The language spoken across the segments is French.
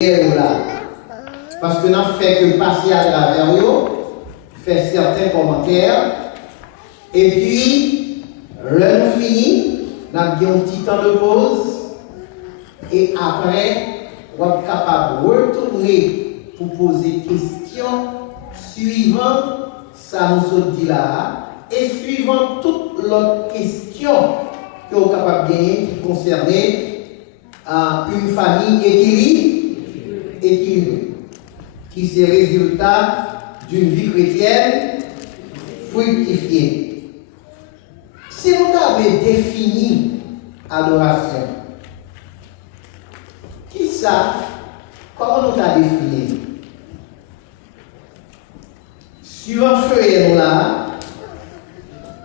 là. Parce que nous avons fait que passer à travers eux, faire certains commentaires, et puis, là nous finissons, nous avons un petit temps de pause, et après, on est capable de retourner pour poser des questions suivant ça nous dit là, et suivant toutes les questions que vous êtes capable de gagner qui concernent une famille équilibrée, qui c'est le résultat d'une vie chrétienne fructifiée. Si vous avez défini adoration, qui ça, comment nous avons défini? Suivant feuille là,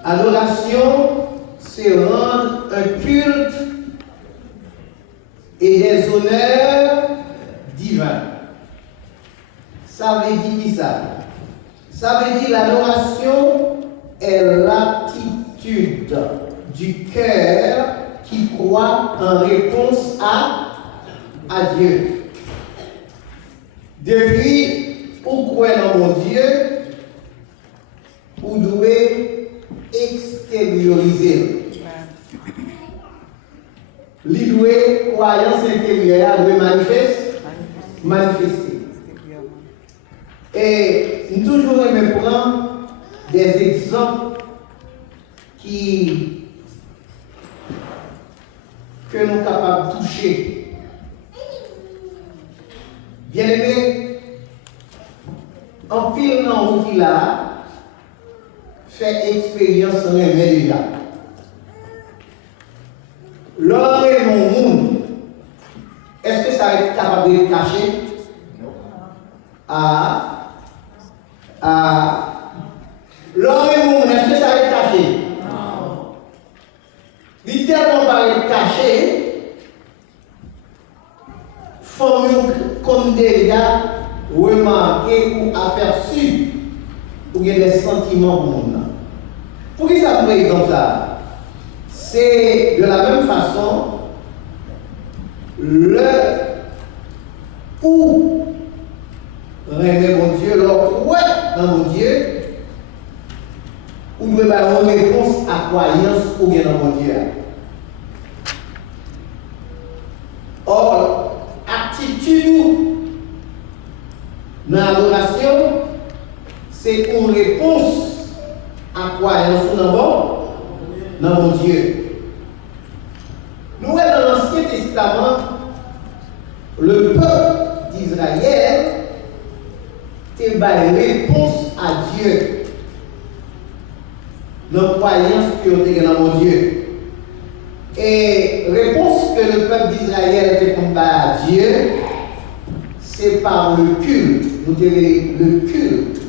adoration, c'est rendre un culte et des honneurs divins. Ça veut dire qui ça? Ça veut dire l'adoration est l'attitude du cœur qui croit en réponse à Dieu. Depuis, pour croire dans mon Dieu, vous devez extérioriser. L'idée croyance intérieure doit manifester. Et nous toujours aimé prendre des exemples que nous sommes capables de toucher. Bien aimé, en pile dans l'outil là, fait expérience en déjà. L'homme et mon monde, est-ce que ça va être capable de le cacher? L'homme et mon monde, est-ce que ça va être caché? Non. Il tellement pas être caché, faut comme déjà remarqué ou aperçu pour qu'il y ait des sentiments pour le monde. Pour qui ça pourrait exemple ça? C'est de la même façon le où remet mon Dieu, alors ouais dans mon Dieu, ou doit avoir une réponse à croyance ou bien dans mon Dieu. Or, attitude dans l'adoration, c'est une réponse à croyance dans mon Dieu. Nous voyons dans l'Ancien Testament, le peuple d'Israël a une réponse à Dieu. Dans la croyance que nous avons dans mon Dieu. Et la réponse que le peuple d'Israël a à Dieu, c'est par le culte. Nous avons le culte.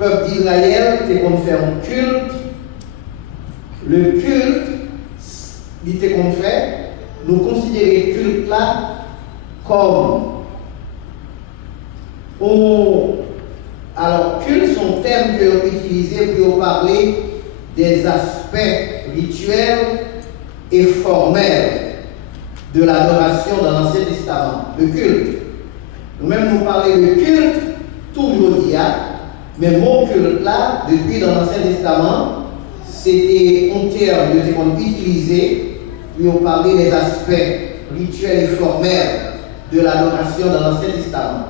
Le peuple d'Israël a fait un culte. Le culte, il était qu'on fait, nous considérons le culte là comme alors culte sont termes que l'on utilise pour parler des aspects rituels et formels de l'adoration dans l'Ancien Testament, le culte. Nous-mêmes nous parlons de culte toujours dit, mais mon culte là, depuis dans l'Ancien Testament, c'était un terme qu'on utilisait pour parler des aspects rituels et formels de l'adoration dans l'Ancien Testament.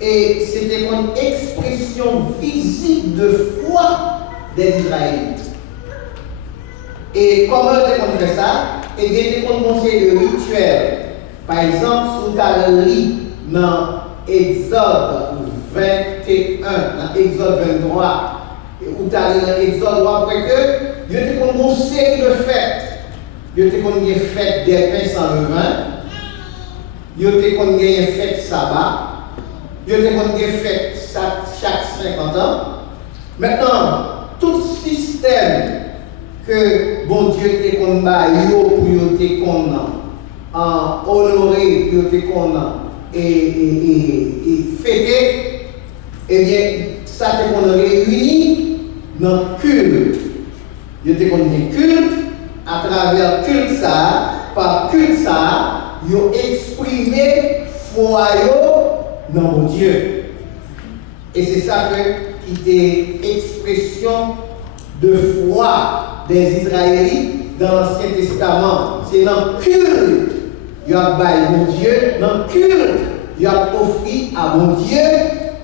Et c'était une expression physique de foi des Israélites. Et comment on fait ça? Et bien, on conseille le rituel. Par exemple, sous ta lit dans Exode 21, dans Exode 23, où tu as dans Exode, après que Dieu te connaît une série de fêtes. Dieu te connaît une fête des pains sans levain. Dieu te connaît une fête sabbat. Dieu te connaît une fête chaque 50 ans. Maintenant, tout système que bon Dieu te connaît pour te honorer, pour te et fêter, eh bien, ça te connaît réuni dans le culte. Dieu te connaît culte, à travers culte ça, par culte ça, ils ont exprimé exprimer foi dans mon Dieu. Et c'est ça qui est expression de foi des Israélites dans l'Ancien Testament. C'est dans le culte. Il y a mon Dieu, dans le culte, il a offert à mon Dieu.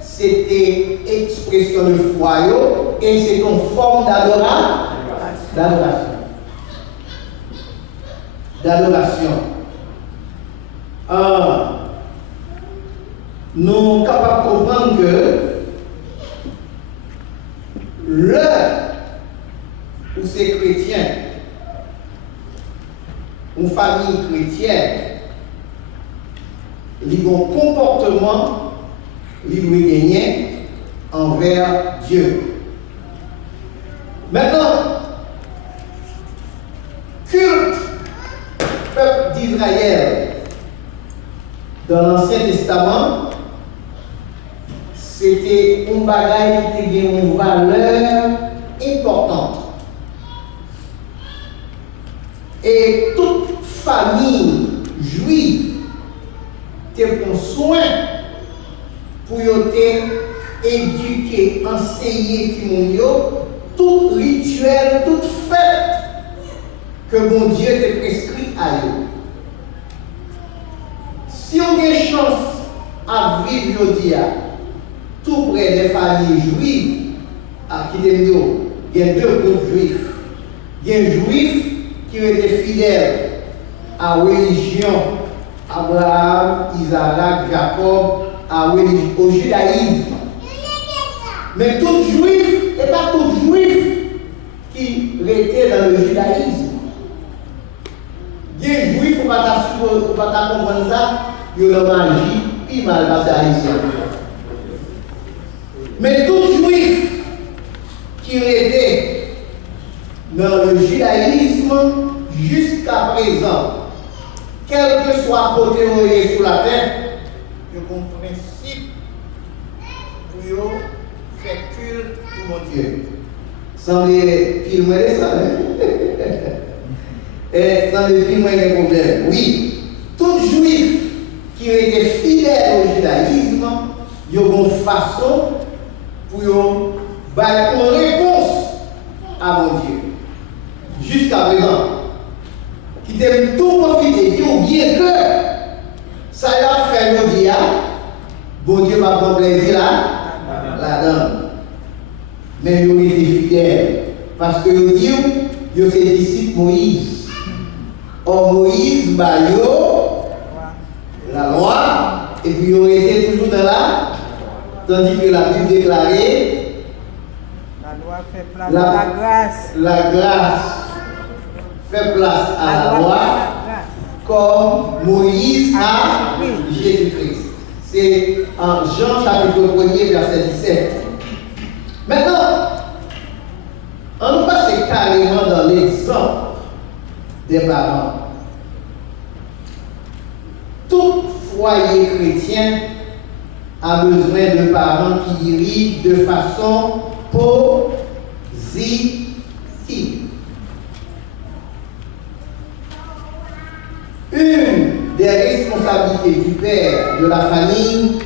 C'était expression de foi et c'est une forme d'adoration. Nous sommes capables de comprendre que où c'est chrétien, une famille chrétienne, ils ont un comportement, ils doivent gagner envers Dieu. Maintenant, culte, peuple d'Israël, dans l'Ancien Testament, c'était un bagage qui avait une valeur importante. Et toute famille juive prend soin pour éduquer, enseigner tout rituel, toute fête que mon Dieu t'a prescrit à eux. Si on a une chance à vivre aujourd'hui, tout près des familles juives, à qui il y a deux groupes juifs. Il y a un juif qui était fidèle à la religion Abraham, Isaac, Jacob, au judaïsme. Mais tout juif, et pas tout juif qui était dans le judaïsme. Il y a un juif, il ne faut pas comprendre ça, il y a la magie, il mal passé à ici. Mais tout juif qui était dans le judaïsme jusqu'à présent, quel que soit le côté sur la terre, il y a un principe pour faire culte pour mon Dieu. Sans les filmer ça, et sans les filmer les problèmes. Oui, tout juif qui était fidèle au judaïsme, il y a une façon pour donner une réponse à mon Dieu. Jusqu'à présent, qui t'aime tout profiter, qui ont bien que ça a fait le dia, bon Dieu va prendre plaisir là-dedans. Mais ils ont été fidèles, parce que ils disent, ils sont disciples Moïse. Or Moïse, la loi, et puis ils ont été toujours dans la, tandis que la Bible déclarait, la loi fait place à la grâce. La grâce fait place à la loi, comme Moïse à Jésus-Christ. C'est en Jean chapitre 1er, verset 17. Maintenant, on nous passe carrément dans l'exemple des parents. Tout foyer chrétien a besoin de parents qui dirigent de façon positive. Une des responsabilités du père de la famille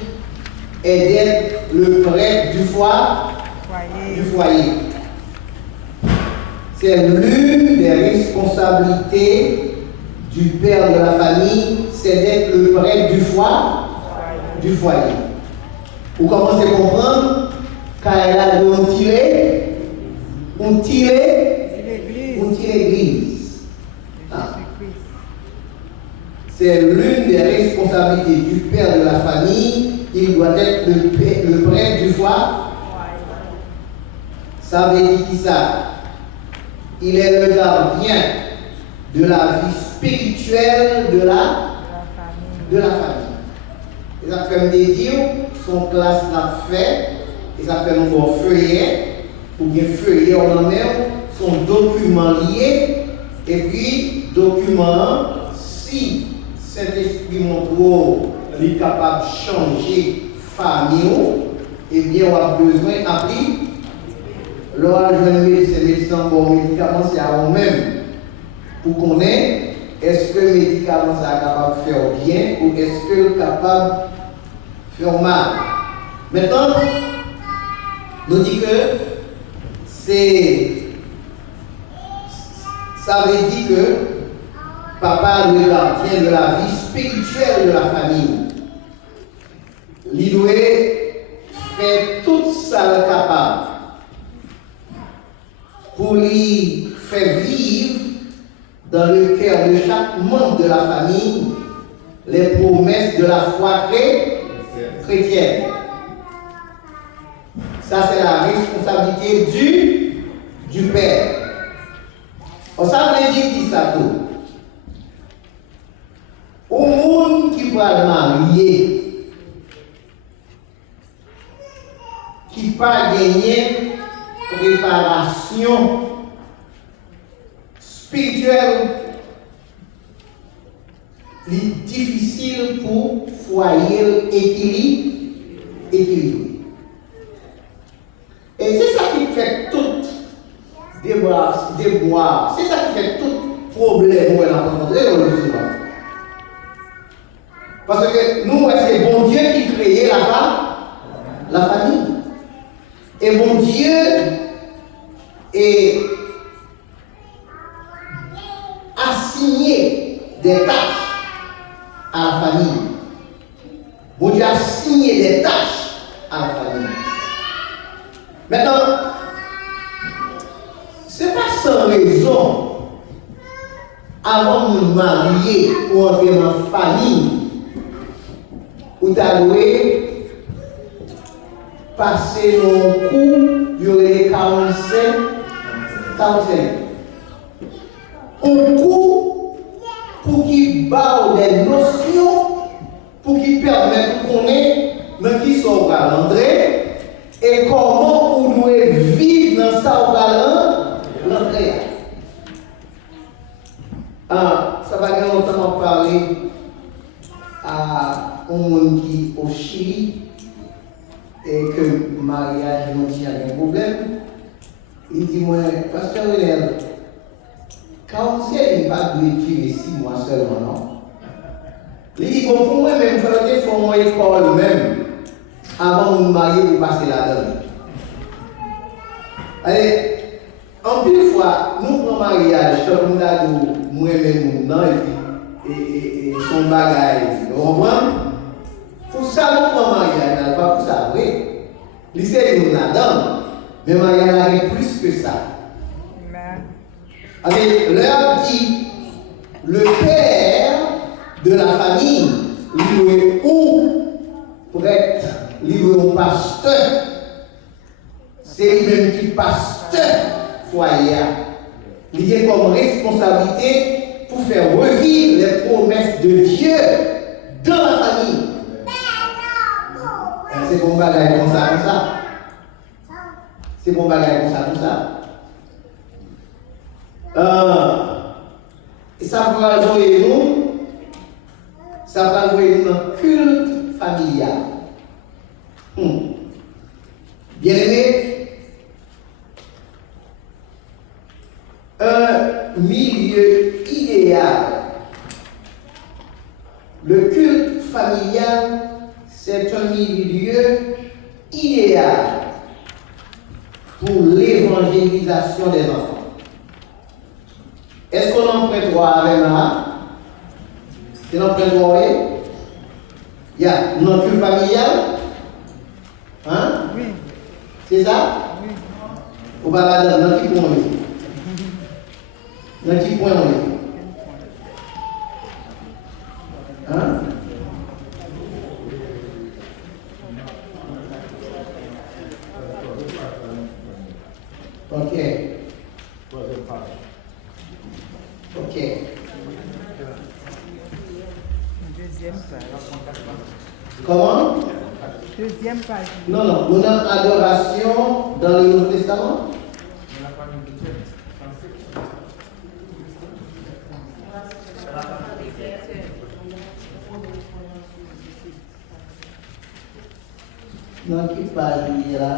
est d'être le prêtre du foyer. C'est l'une des responsabilités du père de la famille, c'est d'être le prêtre du foyer. Vous commencez à comprendre quand elle a l'église. C'est l'une des responsabilités du père de la famille. Il doit être le prêtre du foyer. Ça veut dire qui ça? Il est le gardien de la vie spirituelle de la famille. Et ça fait me dire, son classe l'a fait, et ça fait un feuillet, ou bien feuillet en même, son document lié, et puis document, si cet esprit montre qu'il est capable de changer famille, eh bien on a besoin d'appeler. L'orage de médecin, bon médicament, c'est à vous-même pour qu'on ait est-ce que le médicament est capable de faire bien ou est-ce que est capable de faire mal? Maintenant, nous dit que ça veut dire que papa est le gardien de la vie spirituelle de la famille. Il doit faire tout ça capable pour lui faire vivre dans le cœur de chaque membre de la famille les promesses de la foi chrétienne. Ça, c'est la responsabilité du père. Ça veut dire qui ça tout? Au monde qui va marier, qui va gagner préparation spirituelle, c'est difficile pour foyer équilibré. Et c'est ça qui fait tout déboire, c'est ça qui fait tout problème qu'on a rencontré dans le vivant. Parce que nous, c'est bon Dieu qui crée la famille. Et bon Dieu est assigné des tâches à la famille. Bon Dieu a assigné des tâches à la famille. Maintenant, ce n'est pas sans raison, avant de nous marier ou entrer dans la famille, où tu as loué, passer mon coup, il y aurait les 45. Un coup pour qu'il barre des notions, pour qu'il permette de connaître dans qui sont l'entrée et comment on doit vivre dans ça au l'entrée. Ça va gagner longtemps à parler à un monde qui au Chili et que le mariage n'a pas de problème. Il dit, moi, Pasteur Renel, quand il n'est pas de durer 6 mois seulement, non? Il dit, bon, pour moi-même, il fallait faire mon école même avant de me marier pour passer la donne. Allez, en plus fois, nous prenons mariage, tout le monde a dit, moi-même, non, et son bagage, vous comprenez? Pour ça, nous prenons mariage, pas pour ça, oui. Lycée, nous là-dedans, mais mariage est plus que ça. Allez, l'heure dit, le père de la famille, lui est ou prêtre, lui est un pasteur. C'est lui-même qui pasteur foyer. Il est comme responsabilité pour faire revivre les promesses de Dieu dans la famille. C'est bon bagage comme ça. C'est bon bagage comme ça. Et ça va jouer nous, ça va jouer nous dans le culte familial. Bien aimé, un milieu idéal. Le culte familial, c'est un milieu idéal pour l'évangélisation des enfants. Est-ce qu'on en prend droit avec moi? C'est l'on prend droit? Il y a un culte familial? Hein? Oui. C'est ça? Oui. Ou pas là, dans qui point? Dans qui point? Hein? Ok. Ok. Deuxième page. Comment? Deuxième page. Non, non. On a adoration dans le Nouveau Testament? Dans quelle page il y a là?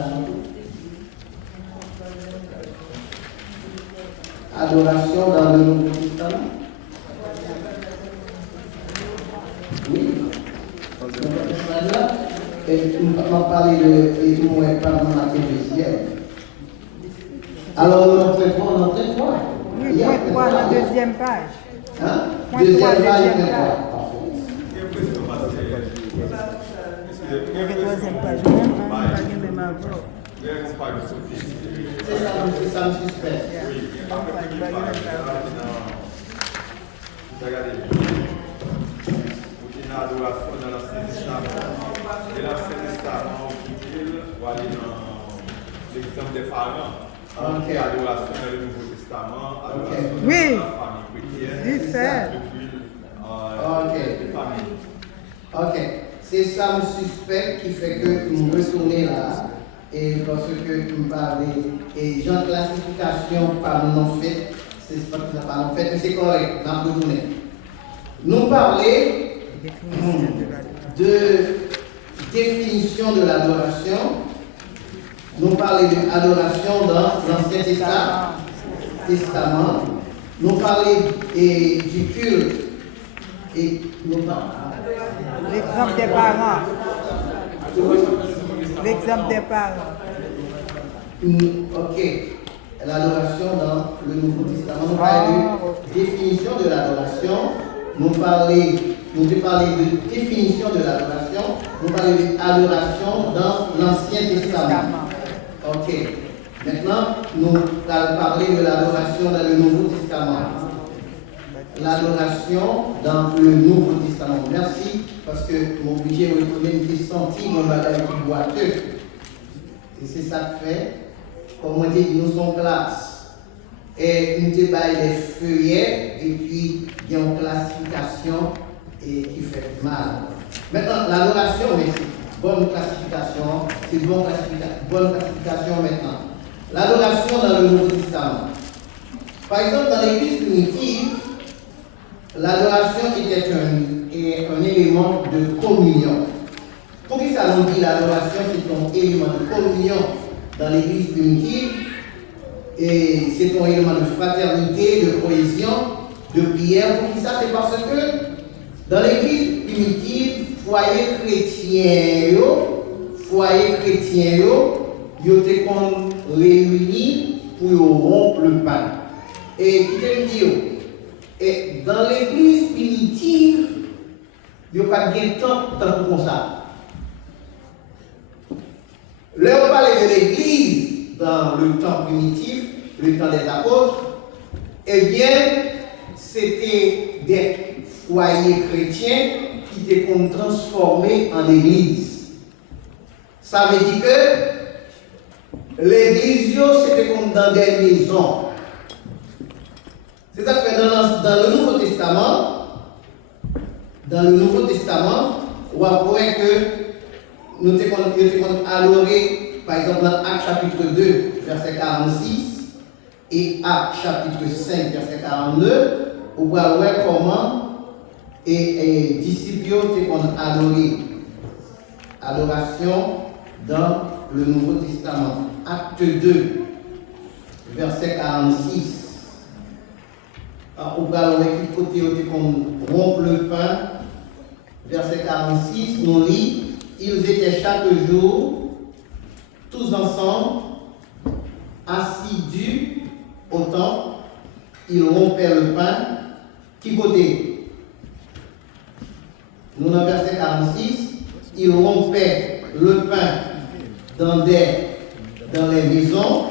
Adoration dans le Nouveau Testament? on va parler de mon parlement deuxième. Alors, on traite quoi? On en traite quoi? Oui, point 3, la deuxième page. Hein? Point Deuxième 3, page, deuxième point page. 3. Il y a troisième page. Pas de même avant. C'est ça le suspect. Regardez. Une adoration dans l'Ancien Testament. Et l'Ancien Testament, on va aller dans l'exemple des pharaons. Ok. Adoration dans le Nouveau Testament. Adoration Oui. dans la famille chrétienne. Oui, c'est. Depuis famille. Ok. C'est ça le suspect qui fait que nous retournons là. Et parce que nous parlons et genre classification par non fait, c'est pas que ça par non fait, mais c'est correct, on a retourné. Nous parlons de définition de l'adoration. Nous parlons de l'adoration dans l'Ancien Testament. Nous parlons du culte et nous parlons. L'exemple des parents. L'exemple des parents. Ok. L'adoration dans le Nouveau Testament. Nous parlons de définition de l'adoration. Nous parlons de définition de l'adoration. Nous parlons d'adoration dans l'Ancien Testament. Ok. Maintenant, nous allons parler de l'adoration dans le Nouveau Testament. L'adoration dans le Nouveau Testament. Merci, parce que mon obligé de retourner une senti mon bagage qui boiteux. Et c'est ça que fait. Comme on dit, nous sommes classe. Et nous débaillons des feuillets, et puis il y a une classification qui fait mal. Maintenant, l'adoration, mais c'est bonne classification, c'est bonne classification maintenant. L'adoration dans le Nouveau Testament. Par exemple, dans l'Église primitive, l'adoration était un élément de communion. Pour qui ça nous dit l'adoration, c'est un élément de communion dans l'Église primitive, et c'est un élément de fraternité, de cohésion, de prière. Pour qui ça, c'est parce que dans l'Église primitive, foyer chrétien, ils étaient réunis pour rompre le pain. Et qui te dit, et dans l'église primitive, il n'y a pas de temps pour ça. Là, on parle de l'église dans le temps primitif, le temps des apôtres, eh bien, c'était des foyers chrétiens qui étaient transformés en église. Ça veut dire que l'église, c'était comme dans des maisons. C'est ça que dans le Nouveau Testament, on voit que nous avons adoré, par exemple, dans Actes chapitre 2, verset 46, et Actes chapitre 5, verset 42, on voit comment les disciples ont adoré. Adoration dans le Nouveau Testament. Acte 2, verset 46. On va voir qui côté qu'on rompt le pain. Verset 46, nous lit, ils étaient chaque jour, tous ensemble, assidus au temple, ils rompaient le pain. Qui côté? Nous, dans verset 46, ils rompaient le pain dans les maisons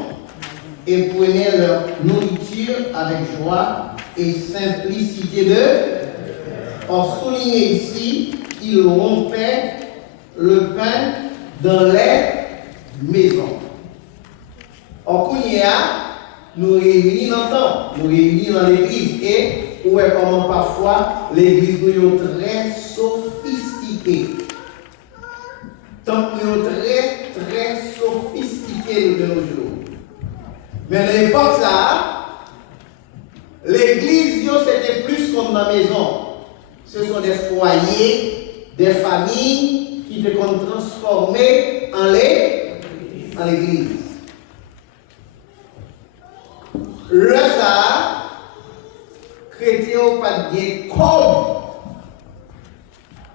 et prenaient leur nourriture avec joie et simplicité de. Or, souligné ici, ils rompaient le pain dans les maisons. Or, Kounia, nous réunissons dans le temple, nous réunissons dans l'église, et où est comment parfois l'église nous est très sophistiquée. Donc, nous sommes très sophistiqués de nos jours. Mais à l'époque, l'église, c'était plus comme dans la maison. Ce sont des foyers, des familles qui se sont transformées en l'église. Le chrétien n'a pas de corps.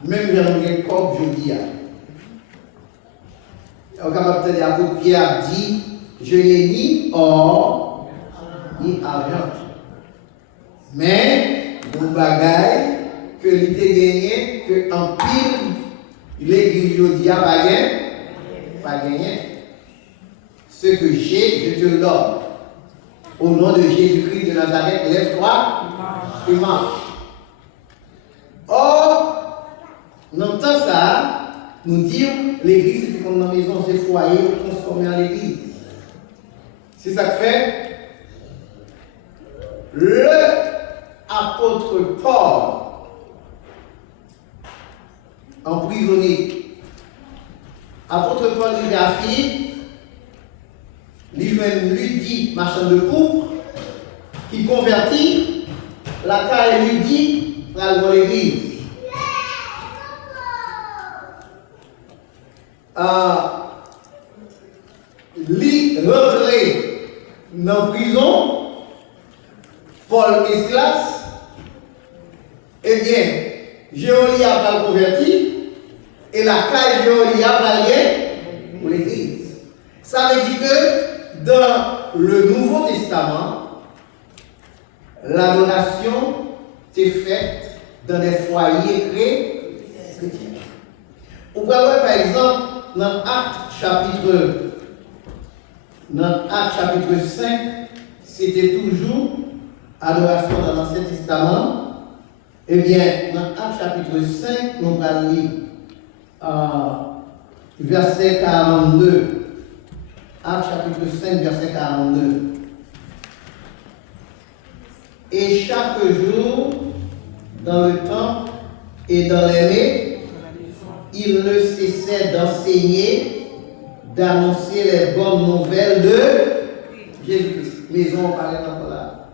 Même j'en ai corps, je dis. On est capable de dire, l'apôtre Pierre dit, je n'ai ni or, ni argent. Mais, mon bagage, que l'ité gagné, que en pile, l'église aujourd'hui pas gagné. Ce que j'ai, je te le donne. Au nom de Jésus-Christ de Nazareth, lève-toi et marche. Or, on entend ça, nous disons, l'église, c'est comme dans la maison, c'est foyer, transformé en l'église. C'est ça que fait le apôtre Paul, emprisonné. Apôtre Paul dit à Philippe, lui dit, marchand de pourpre, qui convertit, la caille lui dit, dans l'église. Lui rentré dans la prison, Paul et Silas, eh bien, Jéolia va le convertir, et la caille Jéolia va le pour l'église. Ça veut dire que dans le Nouveau Testament, l'adoration est faite dans des foyers chrétiens. Vous pouvez voir par exemple dans Actes chapitre 5, c'était toujours adoration dans l'Ancien Testament. Eh bien, dans Actes chapitre 5, nous allons lire verset 42. Actes chapitre 5, verset 42. Et chaque jour, dans le temple et dans les maisons, il ne cessait d'enseigner, d'annoncer les bonnes nouvelles de Jésus-Christ. Maison, on parlait encore là.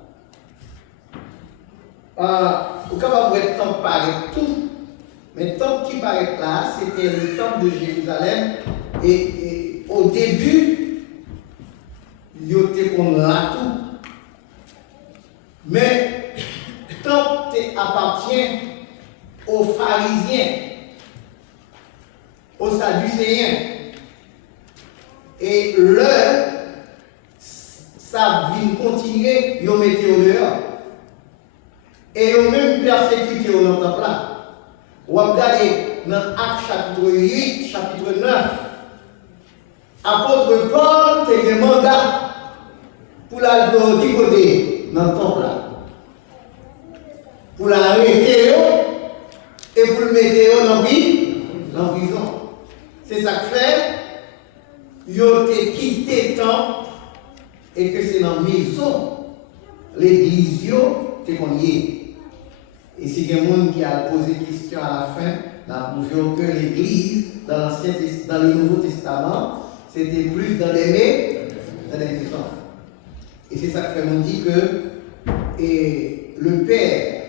Au cas où le temple paraît tout, mais le temple qui paraît là, c'était le temple de Jérusalem. Et au début, il y avait qu'on l'a tout. Mais le temple appartient aux pharisiens, aux sadducéens. Et leur, ça vient continuer, ils mettent au dehors. Et ils ont même persécuté au temple là. Ou regardez dans Actes chapitre 8, chapitre 9, apôtre Paul a un mandat pour la du côté dans le temple là. Pour l'arrêter et pour le mettre dans la prison. C'est ça que fait, ils ont quitté le temple et que c'est dans la maison, l'église, c'est qu'on y est. Et si il y a quelqu'un qui a posé question à la fin, nous voyons que l'église, dans le Nouveau Testament, c'était plus dans les maisons. Et c'est ça que nous dit que le père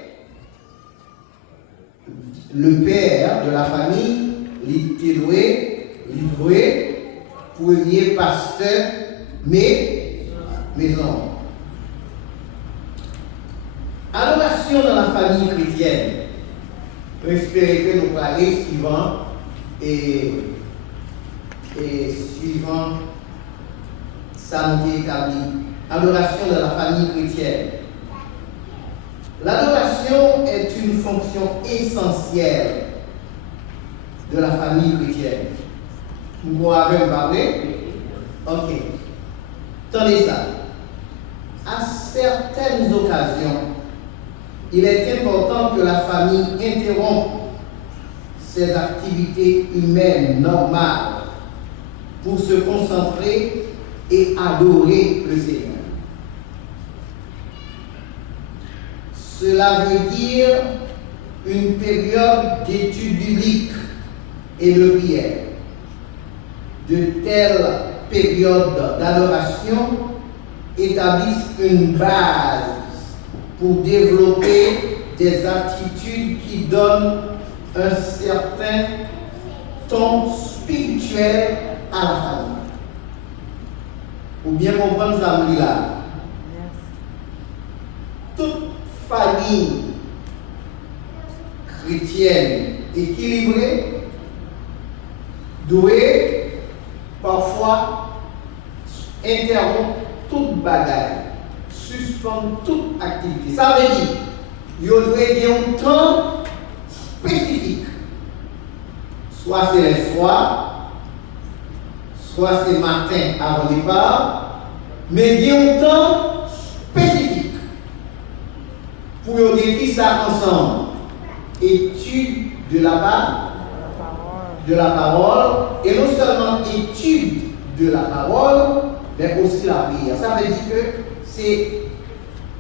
de la famille, l'idoué, premier pasteur, maison. Adoration dans la famille chrétienne. Je espère que nous allons aller suivant et suivant ça nous établi. Adoration dans la famille chrétienne. L'adoration est une fonction essentielle de la famille chrétienne. Vous avez parlé? Ok. Tenez ça. À certaines occasions, il est important que la famille interrompe ses activités humaines normales pour se concentrer et adorer le Seigneur. Cela veut dire une période d'études bibliques et de prière. De telles périodes d'adoration établissent une base pour développer des attitudes qui donnent un certain ton spirituel à la famille. Pour bien comprendre ça, là. Toute famille chrétienne équilibrée doit, par interrompre toute bagaille, suspendre toute activité. Ça veut dire, il doit y avoir un temps spécifique. Soit c'est le soir, soit c'est matin avant le départ, mais il y a un temps spécifique pour dire ça ensemble. Étude de la parole, et non seulement étude de la parole, mais aussi la prière. Ça veut dire que c'est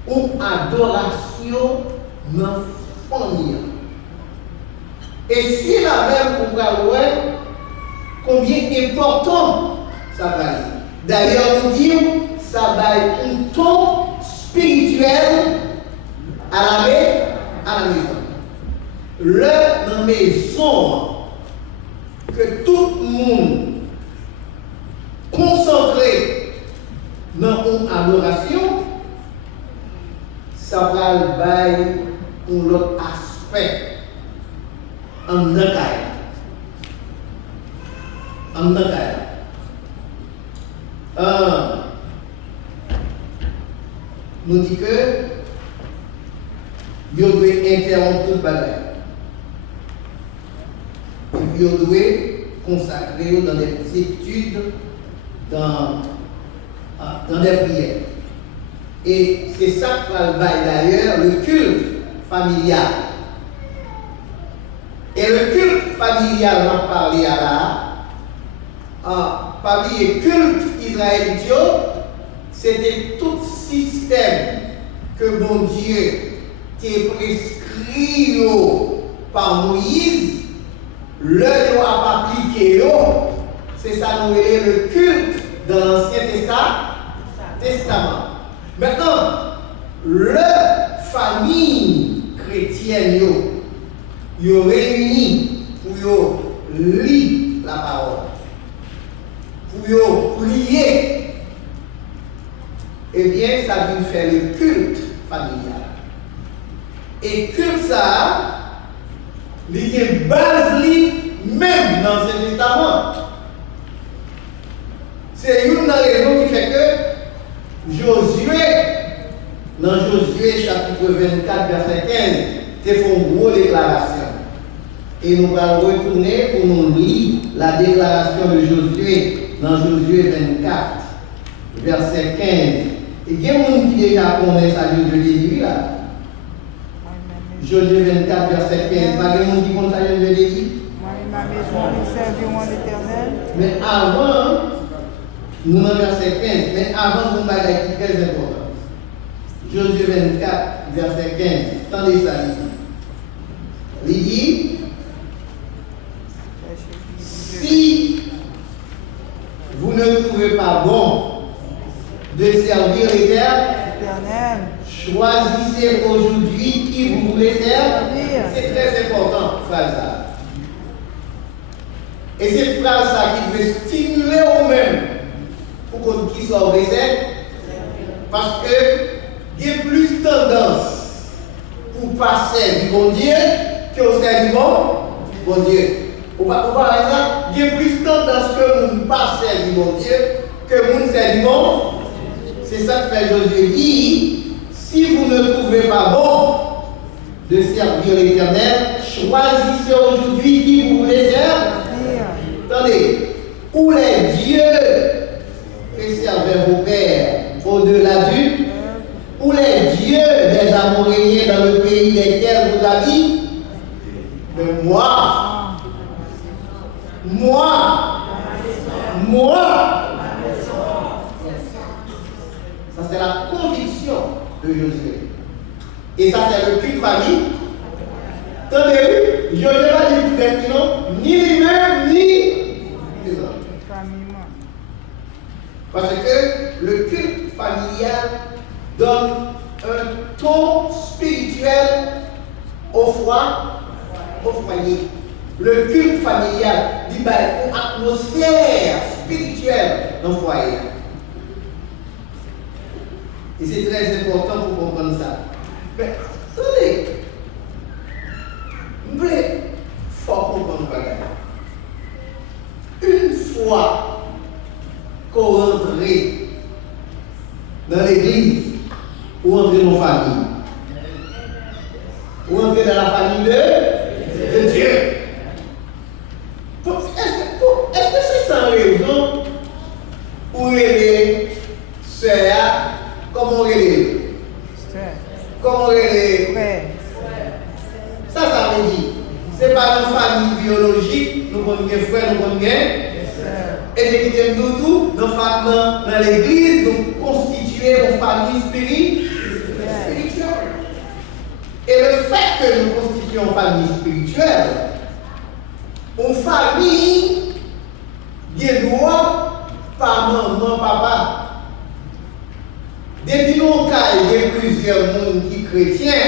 une adoration dans la famille. Et si la même pour voir combien important ça va être. D'ailleurs, nous disons ça va être un ton spirituel à la maison. La maison que tout le monde concentré dans une adoration, ça va être un autre aspect en Nakaï. Nous dit que il doit interrompre toute bagaille. Et puis il doit consacrer dans des études, dans des prières. Et c'est ça que va d'ailleurs le culte familial. Et le culte familial, on va parler à là, parmi les cultes israélites, c'était tout système que bon Dieu t'a prescrit par Moïse, le a appliqué, c'est ça nous appelons le culte dans l'Ancien Testament. Maintenant, la famille chrétienne, ils réunis pour lire la parole, pour prier. Eh bien, ça vient faire le culte familial. Et culte ça, il y a une base même dans l'Ancien Testament. C'est une raison qui fait que Josué, dans Josué chapitre 24, verset 15, te font une grosse déclaration. Et nous allons retourner pour nous lire la déclaration de Josué dans Josué 24, verset 15. Et il y a des gens qui déjà connaissent ça, Josué dit là. Josué 24, verset 15. Pas de gens qui connaissent ça, Josué dit. Moi et ma maison, nous servirons l'Éternel. Mais avant, nous dans verset 15, mais avant, vous m'avez dit très important. Josué 24, verset 15. Attendez ça ici. Il dit, si vous ne trouvez pas bon de servir l'Éternel, choisissez aujourd'hui qui vous voulez servir. C'est très important, phrase ça. Et cette phrase ça qui veut stimuler vous-même pour qu'on qui soit obéissant, parce que il y a plus tendance pour passer du bon Dieu que au servir du bon Dieu. Par exemple, il y a plus tendance que nous passer du bon Dieu que nous servir du bon. C'est ça que fait Josué dit, si vous ne trouvez pas bon de servir l'Éternel, choisissez aujourd'hui qui vous voulez servir. Attendez, où les dieux que servaient vos pères au-delà du, où les dieux des Amoréens dans le pays desquels vous habitez, mais moi, ça c'est la conviction de Josué. Et ça c'est le culte famille. Attendez, Josué va dire peut-être non, ni lui-même, ni les autres. Parce que le culte familial donne un ton spirituel au foyer. Le culte familial dit une atmosphère spirituelle dans le foyer. Et c'est très important pour comprendre ça. Mais attendez, vous voulez fort comprendre ça. Une fois qu'on rentre dans l'église ou entrer dans la famille. Ou entrer dans la famille de Dieu. Est-ce que c'est sans raison pour les sœurs, comment on les comment les ça veut dire, c'est pas une famille biologique, nous avons des frères, nous avons et de quitter tout, dans l'église, nous constituer une famille spirituelle. Et le fait que nous constituons une famille spirituelle, une famille qui doit par maman, papa. Depuis longtemps, il y a plusieurs mondes qui sont chrétiens.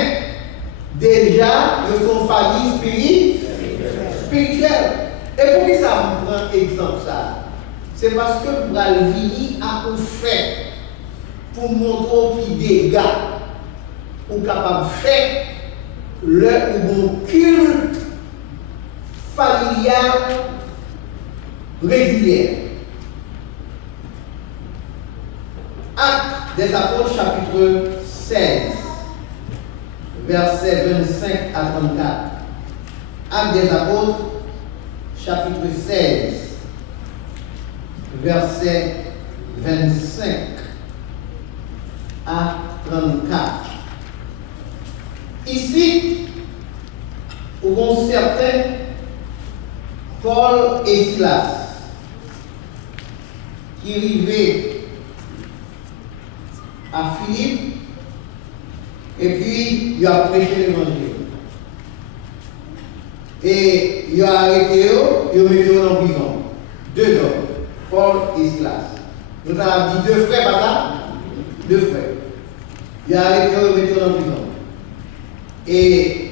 Déjà, ils sont famille spirituelle. Et pour qui ça me prend exemple ça? C'est parce que nous allons venir à un fait pour montrer qui dégâts ou capable de faire le bon culte familial régulier. Actes des Apôtres, chapitre 16, versets 25 à 34. Actes des Apôtres, chapitre 16, verset 25 à 34. Ici, où vont certains, Paul et Silas, qui arrivaient à Philippe, et puis il a prêché l'évangile. Et il a arrêté, il a mis en prison. Deux hommes, Paul et Silas. Nous avons dit deux frères, pas ça? Deux frères. Il a arrêté, il a mis en prison. Et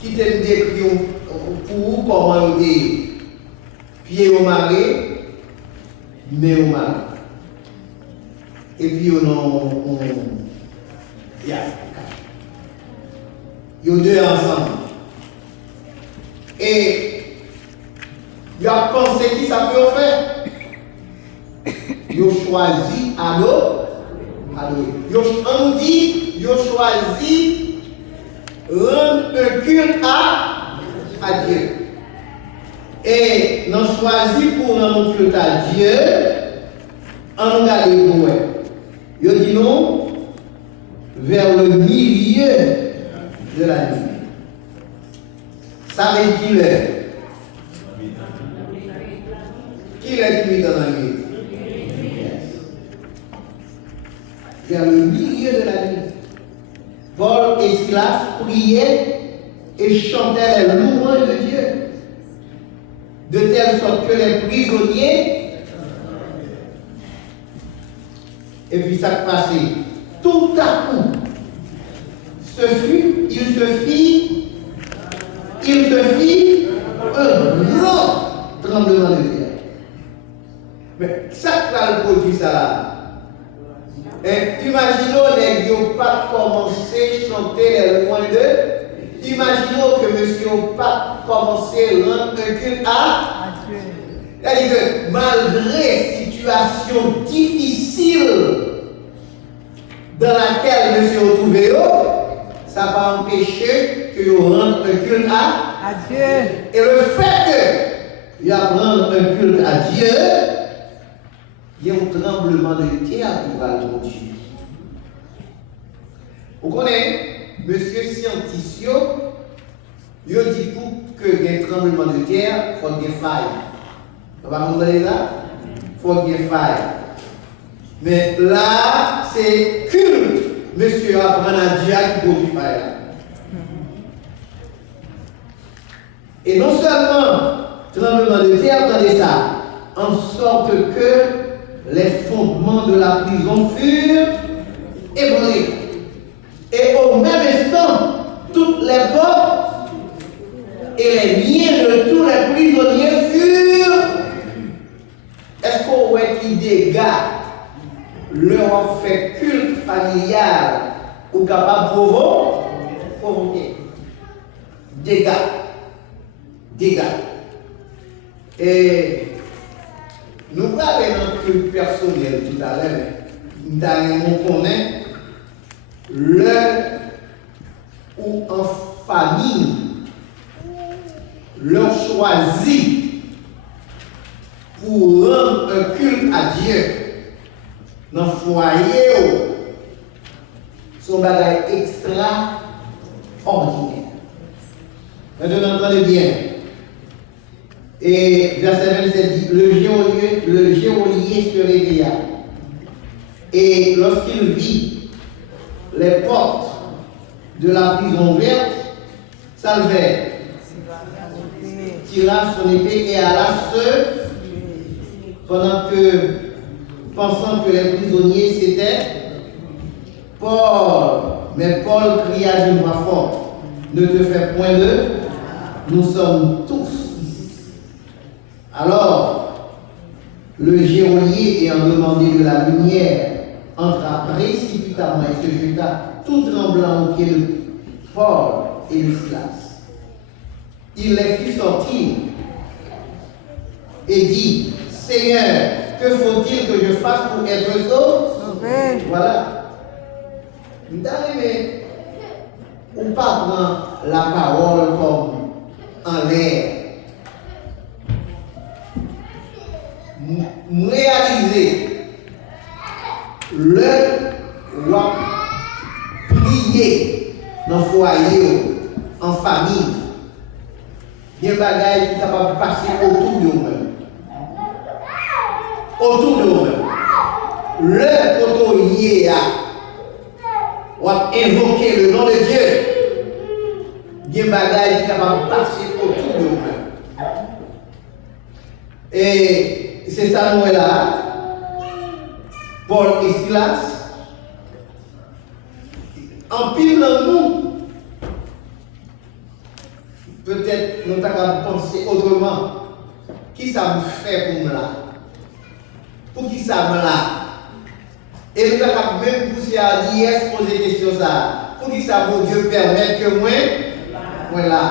qui te décrit pour comment il est pied au mari, mais au mari. Et puis on y a deux ensemble. Et il a pensé qui ça peut faire. Il a choisi on dit, il a choisi rendre un culte à Dieu. Et nous choisi pour rendre un culte à Dieu, on regarde pour eux. Il dit non, vers le milieu de la nuit. Ça veut dire qui est qui dans la nuit? Vers le milieu de la nuit. Paul et Silas priaient et chantaient les louanges de Dieu, de telle sorte que les prisonniers, et puis ça passait, tout à coup, il se fit un grand tremblement de terre. Mais ça va le produit ça. Imaginons les n'ont pas commencé à chanter les louanges de. Imaginons que monsieur n'a pas commencé à rendre un culte à Dieu. C'est-à-dire que malgré situation difficile dans laquelle monsieur a trouvé, ça va empêcher que vous rende un culte à Dieu. Et le fait qu'il y a rendre un culte à Dieu, il y a un tremblement de terre qui va le produire. Vous connaissez, monsieur scientifique, il dit pour que y ait un tremblement de terre, il faut qu'il y ait faille. Vous comprenez ça? Il faut qu'il y ait faille. Mais là, c'est culte. Monsieur apprend à Dieu qui produit faille. Et non seulement tremblement de terre, attendez ça, en sorte que les fondements de la prison furent ébranlés. Et au même instant, toutes les portes et les liens de tous les prisonniers furent. Est-ce qu'on voit qui dégâts leur fait culte familial ou capable de provoquer? Dégâts. Et nous parlons d'un culte personnel tout à l'heure. nous connaît le ou en famille, leur choisi pour rendre un culte à Dieu dans le foyer, son bagage extraordinaire. Maintenant, entendez bien. Et verset 27 dit, le geôlier se réveilla. Et lorsqu'il vit les portes de la prison ouvertes, s'enlevait, tira son épée et alla pensant que les prisonniers c'étaient Paul. Mais Paul cria d'une voix forte, ne te fais point de, nous sommes tous ici. Alors, le geôlier ayant demandé de la lumière, entra précipitamment et se jeta tout tremblant au pied de Paul et de Silas. Il les fit sortir et dit, Seigneur, que faut-il que je fasse pour être sauvé? Voilà. Mais on ne pas prendre la parole comme en l'air. Réaliser le roi prier dans le foyer, en famille. Il y a des bagages qui sont capables de passer autour de nous-mêmes. Autour de nous-mêmes. Le poteau ou invoquer le nom de Dieu. Il y a des bagages qui sont capables de passer autour de nous-mêmes. Et c'est ça, nous, là. Paul et Silas. En pile dans nous, peut-être nous avons pensé autrement. Qui ça me fait pour moi là? Pour qui ça me là? Et nous avons même poussé à dire, poser des questions ça. Pour qui ça, mon Dieu, permet que moi là?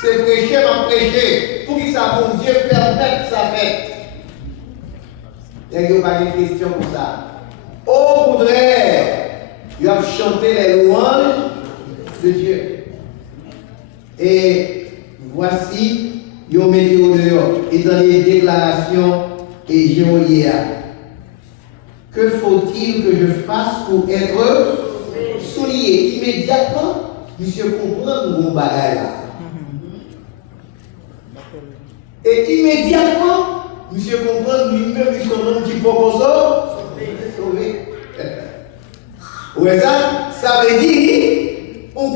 C'est prêcher, m'a prêché. Pour qui ça, mon Dieu, permet que ça fait? Il n'y a pas de question pour ça. Au contraire, il a chanté les louanges de Dieu. Et voici, il a mis au dehors. Et dans les déclarations et geôlier, que faut-il que je fasse pour être soulié? Immédiatement, monsieur comprend mon bagage là. Et immédiatement, monsieur comprend lui-même son nom qui propose sauver. Ouais, ça veut dire un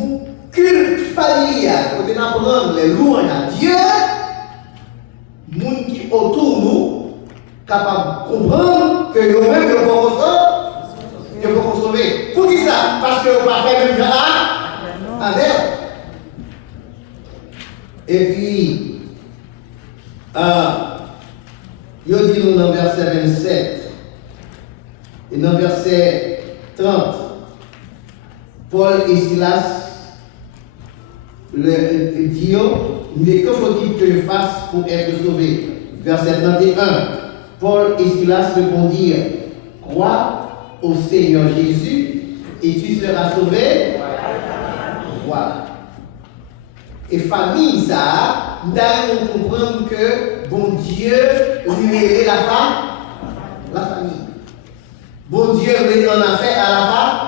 culte familial. Quand on apprend les louanges à Dieu, les gens qui autour de nous, capables de comprendre que nous-mêmes, nous pouvons sauver. Pour qui ça? Parce que nous ne pouvons pas faire même chose avec. Et puis, il dit nous dans verset 27 et dans verset 30, Paul et Silas le disent, mais que faut-il que je fasse pour être sauvé? Verset 31, Paul et Silas répondirent, crois au Seigneur Jésus et tu seras sauvé. Voilà. Et famille, ça, nous devons comprendre que bon Dieu lui est la famille. Bon Dieu veut en affaire à la femme,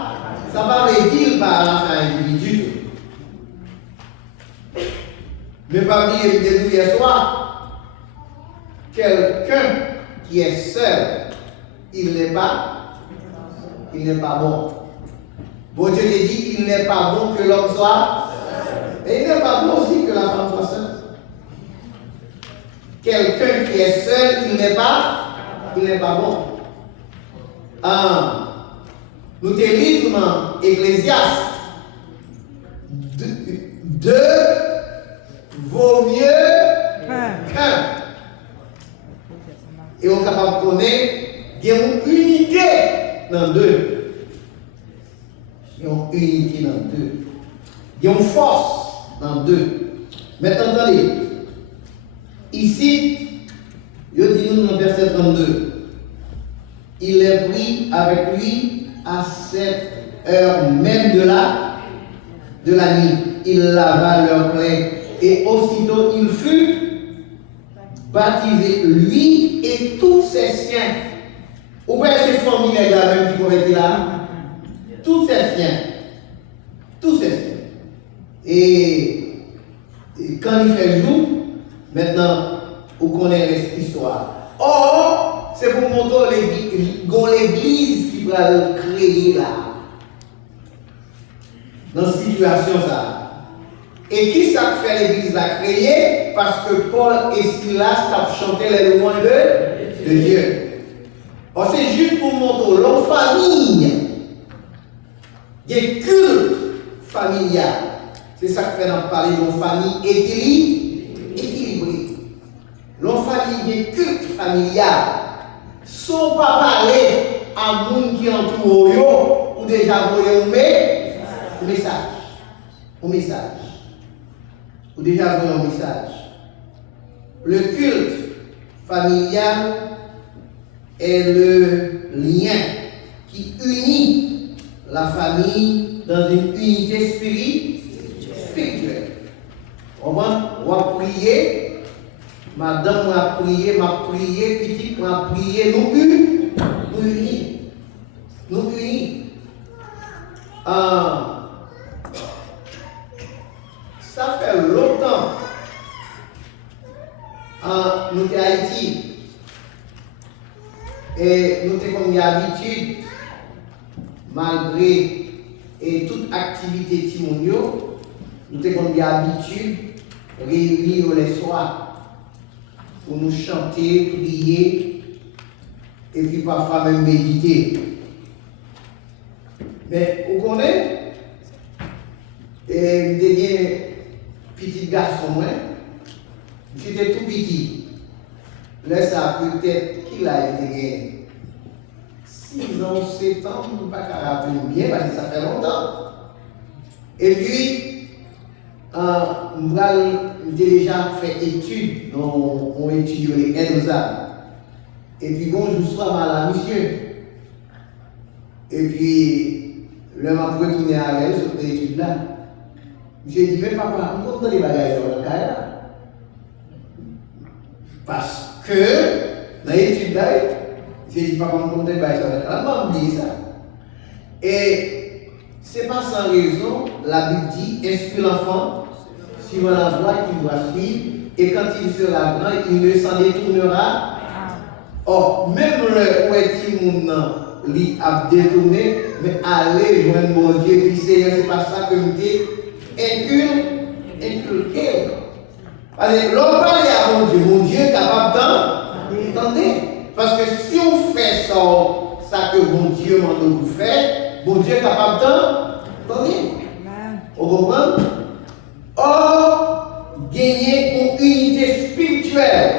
ça ne veut pas dire par la femme individu. Mais parmi les hier soir, quelqu'un qui est seul, il n'est pas bon. Bon Dieu dit qu'il n'est pas bon que l'homme soit, et il n'est pas bon aussi que la femme soit seule. Quelqu'un qui est seul, il n'est pas bon. Nous te lisons dans Ecclésiaste. Deux vaut mieux qu'un. Et on est capable de connaître qu'il y a une unité dans deux. Il y a une unité dans deux. Il y a une force dans deux. Maintenant, attendez. Ici, il dit nous dans le verset 32. il les prit avec lui à cette heure même de la nuit. Il lava leurs plaies et aussitôt il fut baptisé, lui et tous ses siens. Ou bien ces familles là même qui pourraient être là. Tous ses siens. Tous ses siens. Et quand il fait jour, maintenant, vous connaissez l'histoire. Or, c'est pour montrer l'église qui va le créer là. Dans cette situation ça. Et qui ça fait l'église la créer? Parce que Paul et Silas ont chanté les louanges de Dieu. Or, c'est juste pour montrer leur famille. Il y a un culte familial. C'est ça que fait dans parler d'une famille équilibrée. Leur famille, il y a un culte familial. Sans pas parler à monde qui entoure eux, ou déjà envoyé un message. Un message. Ou déjà envoyé un message. Le culte familial est le lien qui unit la famille dans une unité spirituelle. On va prier, madame m'a prié, petite m'a prié, nous unis. Nous unis. Ça fait longtemps. Nous sommes à Haïti. Et nous avons comme habitude, malgré toute activité timonio, nous avons comme habitude réunir les soirs pour nous chanter, prier et puis parfois même méditer. Mais vous connaissez, et dernier petit garçon, j'étais tout petit. Là, ça peut-être qu'il a été 6 ans, 7 ans, je ne peux pas rappeler bien parce que ça fait longtemps. Et puis, j'ai déjà fait études, on étudie les ENSA. Et puis, bonjour, soir, madame, monsieur. Et puis, le m'a retourné à elle sur cette étude-là. J'ai dit, mais papa, on compte les bagages dans le cas là. Parce que, dans l'étude là, j'ai dit, papa, on compte les bagages dans le cas là. On dit ça. Et c'est pas sans raison, la Bible dit, instruis l'enfant suivant la voie qu'il doit suivre, et quand il sera grand, il ne s'en détournera. Or, même le où est-il lui a détourné, mais allez joindre mon Dieu, puis c'est pas ça que nous dit, inculqué. Parce que l'on parle à mon Dieu est capable d'entendre. Parce que si on fait ça que mon Dieu m'a de vous faire, mon Dieu est capable d'entendre. Vous comprenez? Or, gagner une unité spirituelle.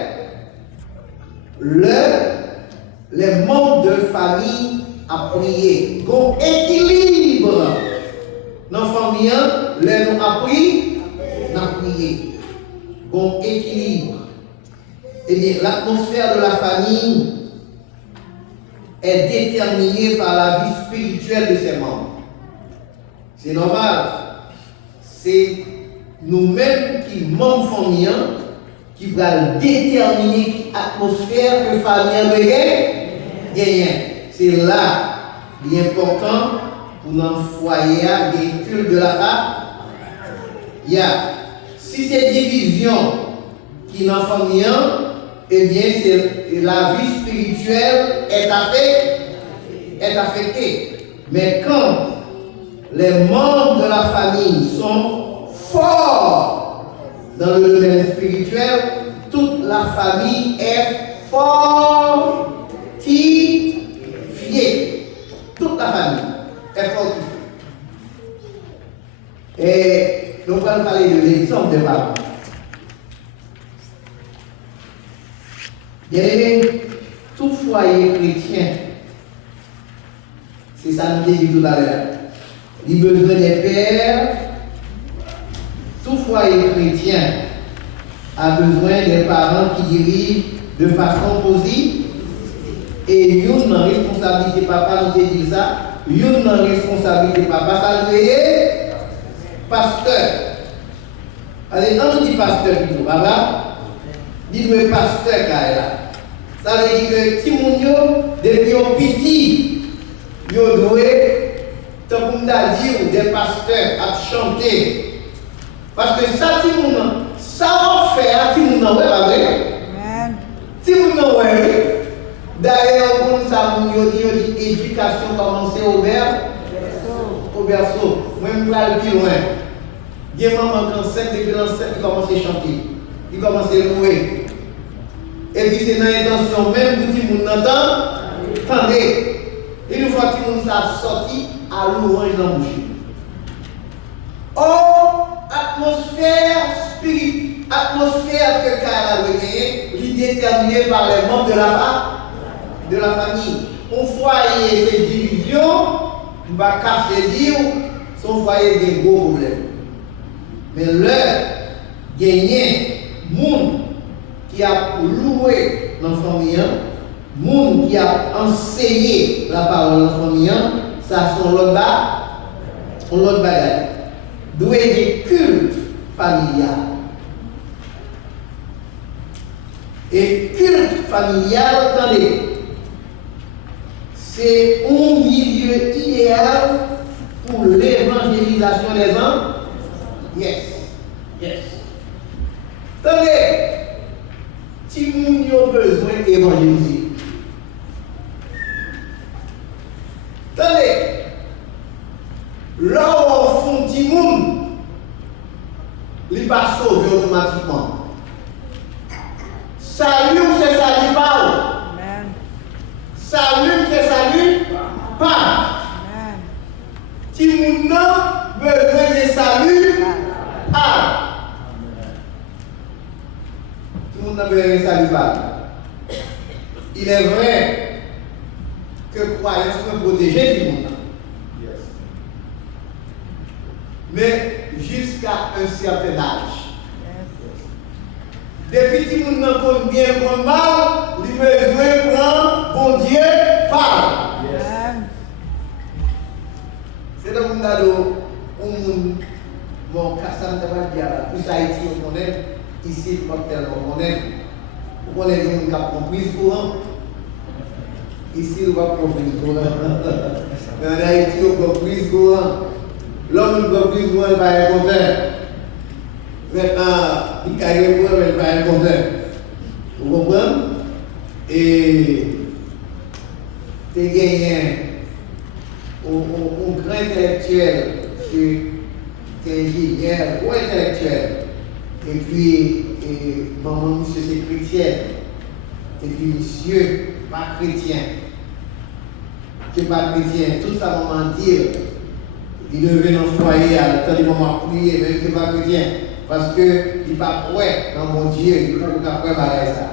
Les membres de famille à prier. Qu'on équilibre. Dans la famille, les nous appris à prier. Qu'on équilibre. Eh bien, l'atmosphère de la famille est déterminée par la vie spirituelle de ses membres. C'est normal. C'est nous-mêmes qui membres famille qui va déterminer l'atmosphère que la famille gagne. C'est là l'important pour notre foyer des cultes de la famille. Si c'est division qui est dans la famille, eh bien, la vie spirituelle est affectée. Mais quand les membres de la famille sont forts dans le domaine spirituel, toute la famille est fortifiée. Toute la famille est fortifiée. Et nous allons parler de l'exemple de parents. Bien aimé, tout foyer chrétien, c'est ça que nous dit tout à l'heure, il a besoin des pères. Tout foyer chrétien a besoin des parents qui dirigent de façon Et une responsabilité papa, nous te dit ça, une responsabilité papa, ça doit être pasteur. Allez, on dit pasteur plutôt, papa. Dis-nous pasteur là. Ça veut dire que si mon yo, depuis au petit, yo doué, tant qu'on a dit des pasteurs à chanter. Parce que ça, si mon ça va faire, si mon ouais, pas vrai? Si mon ouais, d'ailleurs, comme ça, mon yo dit éducation commencer au berceau. Moi, je vais aller plus loin. Il y a un maman qui enceinte, depuis l'enceinte, il commence à chanter. Il commence à louer. Et puis c'est dans l'intention même que tout le monde entend. Attendez. Une fois que tout le monde s'est sorti, à l'orange dans la bouche. Oh, atmosphère spirituelle, atmosphère que Kara a gagnée, est déterminée par les membres de la famille. On foyer ces divisions, on va casser dire, son foyer des gros problèmes. Mais leur gagner, monde qui a loué dans la famille, monde qui a enseigné la parole dans la famille, ça sont l'autre bagage. Doué des cultes familial. Et culte familial, attendez, c'est un milieu idéal pour l'évangélisation des hommes. Yes. Attendez, si nous avons besoin d'évangéliser. Attendez, là où on fait un petit monde, il ne va pas sauver automatiquement. Salut, c'est salut pas. Salut, c'est salut pas. Si nous avons besoin de salut, tout le monde n'a besoin de salut pas. Il est vrai que croyance peut protéger tout le monde. Mais jusqu'à un certain âge. Depuis que tout le monde connaît bien comme mal, il besoin de prendre bon Dieu parle. C'est dans le monde bon, Kassan de dire plus Haïti, on connaît, ici, pas tellement, on connaît des gens qui ont compris courant. Ici, on va compris courant. Mais en Haïti, on a compris courant. L'homme qui a compris courant, il va être content. Maintenant, il a gagné courant, il va être content. Vous comprenez? Et tu as gagné un grand intellectuel qui est ingénieur ou intellectuel. Et puis, maman, monsieur, c'est chrétien. Et puis, monsieur, pas chrétien. C'est pas chrétien. Tout ça, maman dit, il devait dans le foyer à temps de maman prier, mais il n'est pas chrétien. Parce qu'il n'est pas prêt dans mon Dieu, il ne peut pas préparer ça.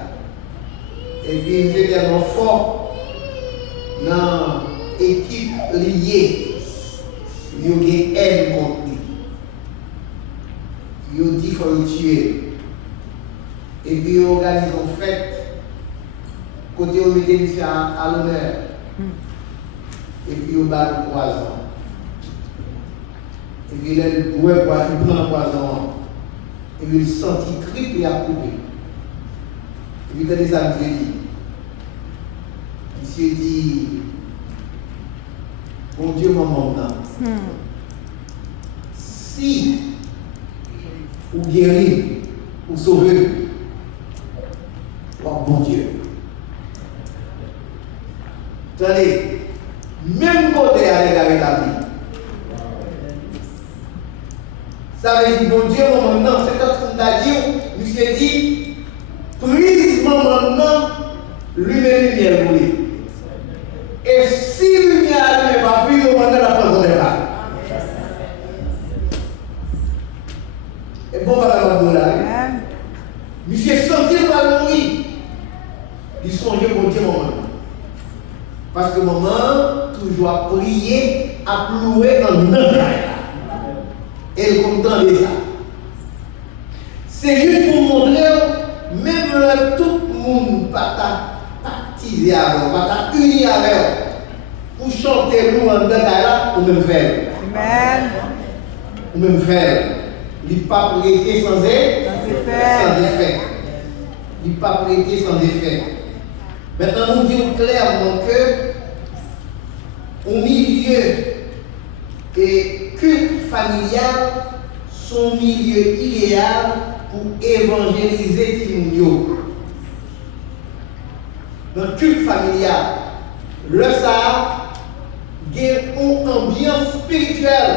Et puis, il est tellement fort dans l'équipe liée. Il y a une haine contre lui. Il dit qu'il faut le tuer. Et puis il organise une fête. Côté où il était à l'honneur. Et puis il bat le poison. Et puis il a le poison, il prend le poison. Et puis il sentit triple et a coupé. Et puis il a dit ça, monsieur dit, bon Dieu, maman, si ou guérir, ou sauver, oh bon Dieu. Attendez, même côté avec la vie. Ça veut dire, bon Dieu, mon nom, c'est quand on a dit, monsieur dit, prise mon nom, lui-même lumière brûlée. Et si lumière ne va plus, on va la prendre de là. Et bon, madame Abdoulaye, monsieur sentit pas mourir. Il songeait pour Dieu, maman. Parce que maman, toujours a prié, a pleuré en œuvre. Elle comprend ça. C'est juste pour montrer, même tout le monde parti cotiser avec eux, pas unir avec eux. Pour chanter nous en dedans, ou même faire. Amen. Ou même faire. Il n'est pas prêté sans effet. Il n'est pas prêté sans effet. Maintenant, nous disons clairement que au milieu et culte familial, son milieu idéal pour évangéliser Timounio. Dans le culte familial, le ça a une ambiance spirituelle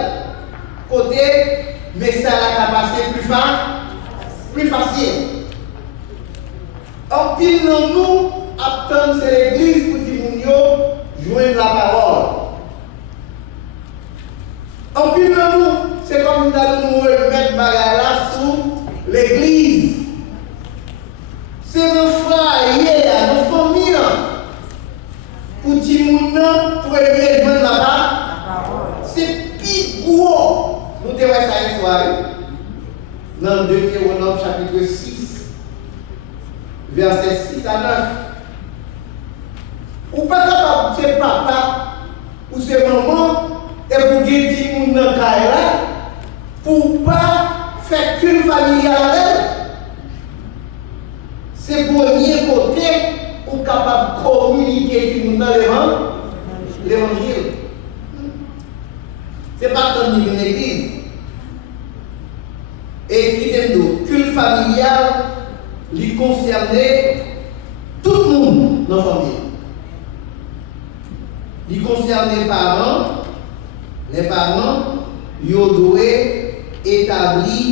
côté, mais ça a passé plus facile. En pile dans nous, attendre c'est l'église pour Timounio joindre la parole. En pile dans nous, c'est comme nous allons nous remettre bagarre sous l'église. C'est nos frères, nos familles. Pour Timounio, pour aider joindre la parole. C'est plus gros. Nous devons faire ça une soirée. Dans 2 Théronome chapitre 6, verset 6 à 9. Ou pas capable, c'est papa ou c'est maman, et pour dire que nous sommes là, pour pas faire qu'une famille à elle. C'est pour premier côté, ou capable de communiquer dans l'évangile. Ce n'est pas comme une église. Et écoutez-nous, culte familial, lui concernait tout le monde dans la famille. Il concerne les parents. Les parents, ils doivent établir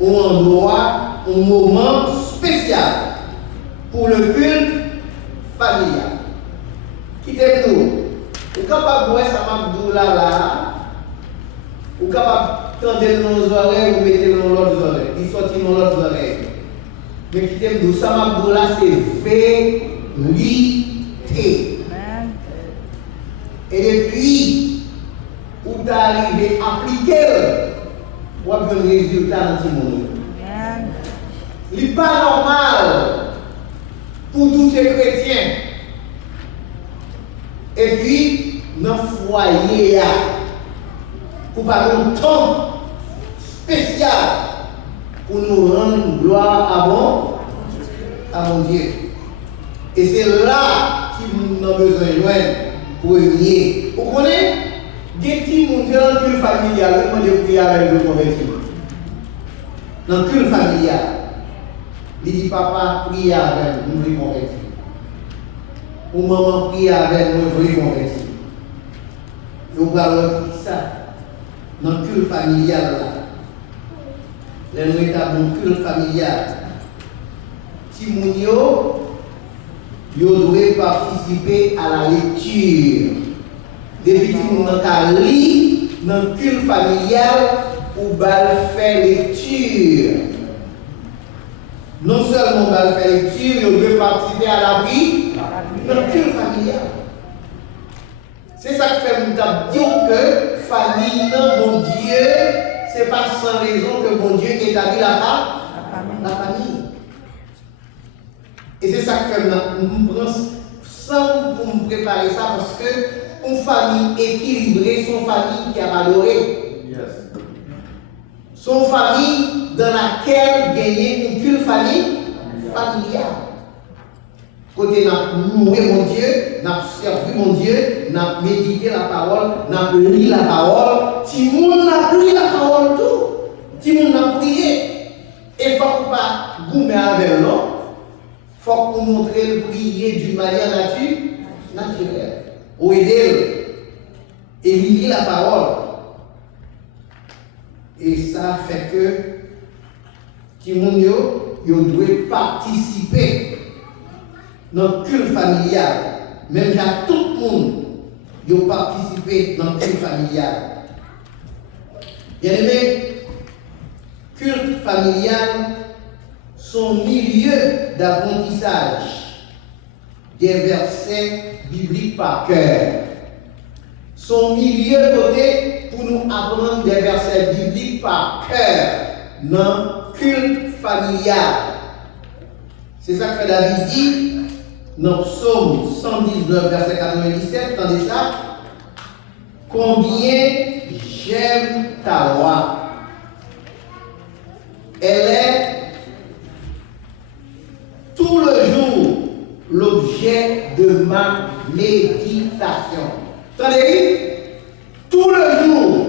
un endroit, un moment spécial pour le culte familial. Quittez-nous. Vous êtes capable de voir ça là. Vous êtes capable de tendre nos oreilles ou mettre dans l'autre oreille. Il sortit dans l'autre oreille. Mais quittez-nous, ça là, c'est vérité. Et depuis, où tu arrivé à appliquer, tu as un résultat dans ce monde. Il n'est pas normal pour tous ces chrétiens. Et puis, dans le foyer, pour pas un temps spécial pour nous rendre gloire à mon Dieu. Et c'est là que nous avons besoin de joindre. Premier. Vous connaissez des petits gens dans le culte familial, comment je prie avec le converti. Dans le culte familial, il dit papa prie avec nous, je converti. Ou maman prie avec nous, je converti. Vous parlez de ça. Dans le culte familial, là, les nous établissons le culte familial. Timounio, vous devez participer à la lecture. Depuis que vous avez lu dans le culte familial, vous allez faire lecture. Non seulement vous allez faire lecture, vous devez participer à la vie dans le culte familial. C'est ça qui fait nous dire que famille, bon Dieu, ce n'est pas sans raison que bon Dieu établit la famille. Et c'est ça que nous prenons sans pour nous préparer ça parce que une famille équilibrée, son famille qui a adoré. Yes. Son famille dans laquelle gagner une culte famille familiale. Côté n'a loué mon Dieu, n'a servi mon Dieu, n'a médité la parole, n'a lu la parole. Tout le monde n'a lu la parole tout. Tout le monde n'a prié. Et il ne faut pas goumer avec l'homme. Il faut qu'on montre le prier d'une manière naturelle. Ou aider et lire la parole. Et ça fait que Timounio doit participer dans le culte familial. Même à tout le monde doit participer dans le culte familial. Bien aimé, culte familial, son milieu d'apprentissage des versets bibliques par cœur. Son milieu côté pour nous apprendre des versets bibliques par cœur dans le culte familial. C'est ça que David dit, dans Psaume 119, verset 97, tendez ça. Combien j'aime ta loi. Elle est tout le jour l'objet de ma méditation. Attendez, tout le jour.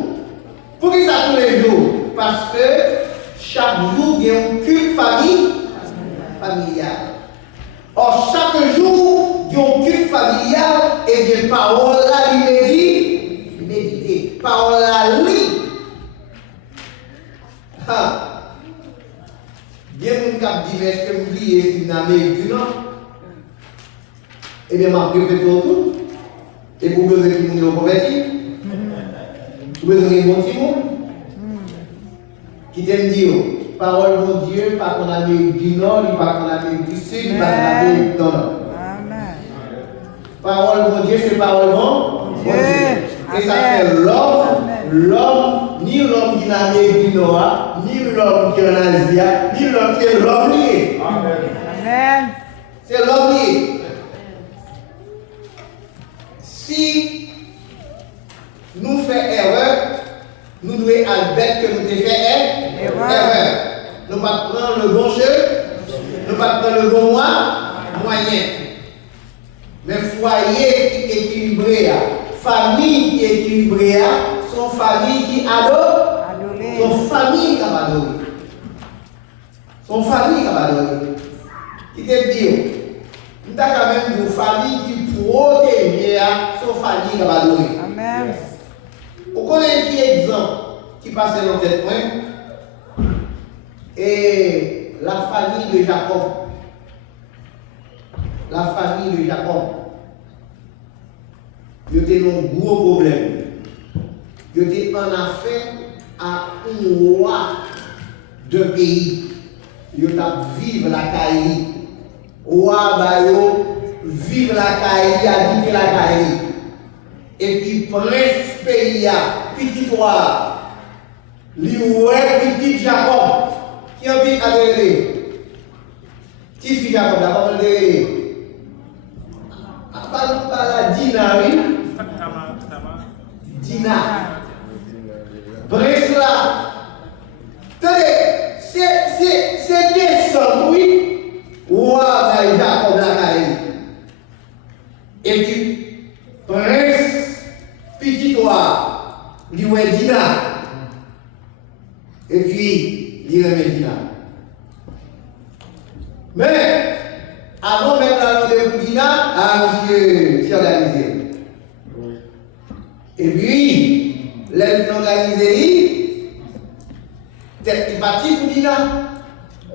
Pour qui ça tous les jours? Parce que chaque jour, il y a un culte familial. Or, chaque jour, il y a un culte familial et des paroles là, il méditer. Paroles là, lit. Bien, mon cap dit, mais est-ce que vous oubliez si vous n'avez du Nord? Eh bien, je vais répéter tout. Et vous besoin que vous convertir. Vous besoin de bon petit monde. Qui t'aime dire, parole de Dieu, pas qu'on Amérique du Nord, pas qu'on Amérique du Sud, pas qu'on Amérique du Nord. Parole de Dieu, c'est parole de Dieu. Et ça fait l'homme, ni l'homme qui est en Amérique du Nord, ni l'homme qui est en Asie, ni l'homme qui est l'homme lié. Amen. C'est l'homme lié. Si nous faisons erreur, nous devons admettre que nous devons faire erreur. Nous ne pas prendre le bon jeu, nous ne pas prendre le bon moyen. Mais foyer qui est équilibré, famille qui est équilibrée, sont familles qui adorent, sont familles qui adorent. Sont familles qui adorent. Qui te dit, nous avons quand même une famille qui protège, sont familles qui adorent. Amen. Vous connaissez un petit exemple qui passait dans tête point. Et la famille de Jacob. La famille de Jacob. Ils étaient dans un gros problème. Ils étaient en affaire à un roi de pays. Ils étaient vivre la caille. Roi Bayo, vivre la caille, habiter la caille. Et puis, prince pays, petit roi, lui, petit Jacob, qui a vu adhérer. Petit fils Jacob, d'abord adhérer. Pas la Dina, oui. Dina. Prince là. Tenez, c'est descendre, oui. Roi Jacob la caille. Et puis, prince, petit roi, lui ouais Dina. Et puis, il remet Dina. Mais, avant même la rendez-vous Dina, monsieur, c'est organisé. Et puis, les organisés, tête qui partit pour Dina,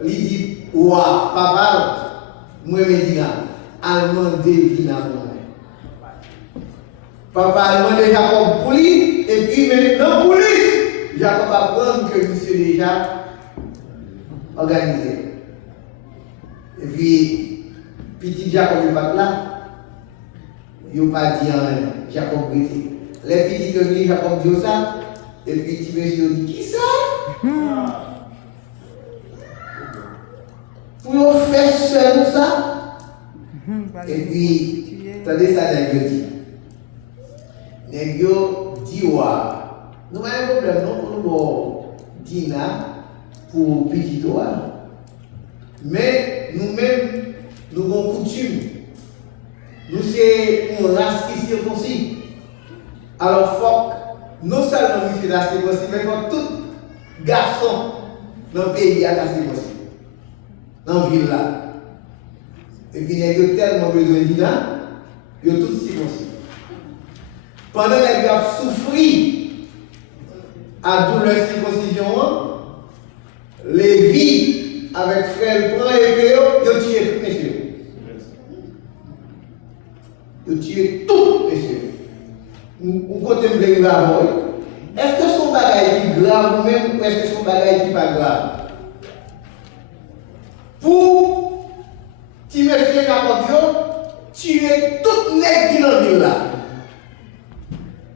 il dit, roi, papa, moi, Dina, allemand Dina pour moi. Papa a demandé Jacob pour lui, et puis maintenant pour lui, Jacob apprend que monsieur déjà organisé. Et puis, petit Jacob n'est pas là, il n'a pas dit rien, Jacob était. Les petits devenus Jacob dit ça, et puis petit monsieur dit qui ça? Pour faire seul ça? Et puis, attendez ça, il dit. Négio dit wa. Nous avons un problème, non, pour nous Dina pour petit roi. Mais nous-mêmes, nous avons coutume. Nous c'est une race qui se circoncis. Alors, faut non seulement nous c'est la circoncis, mais faut tout garçon dans le pays à la circoncis. Dans la ville là. Et puis, il y a tellement besoin de Dina, il y a tout circoncis. Pendant qu'elle a souffert à douleur circoncision, Lévi, avec frère, prend épée, ils ont tué tout, messieurs. Ils ont tué tout, messieurs. On compte un grave. Est-ce que son bagage est grave ou même, ou est-ce que son bagage n'est pas grave? Pour petit monsieur Jacob, tuer toutes les qui dans le là.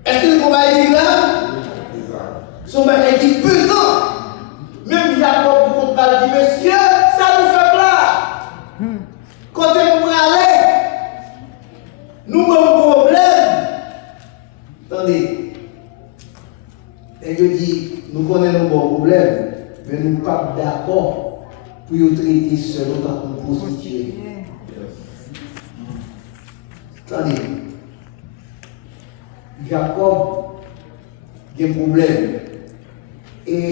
Est-ce que le combat est grave? Son bagage est pesant. Même Jacob, pour qu'on parle dit, monsieur, ça nous fait plat. Quand on peut aller, Et je dis, nous connaissons nos bons problèmes, mais nous ne sommes pas d'accord pour nous traiter seul en tant que prostituée. Attendez, Jacob a un problème. Et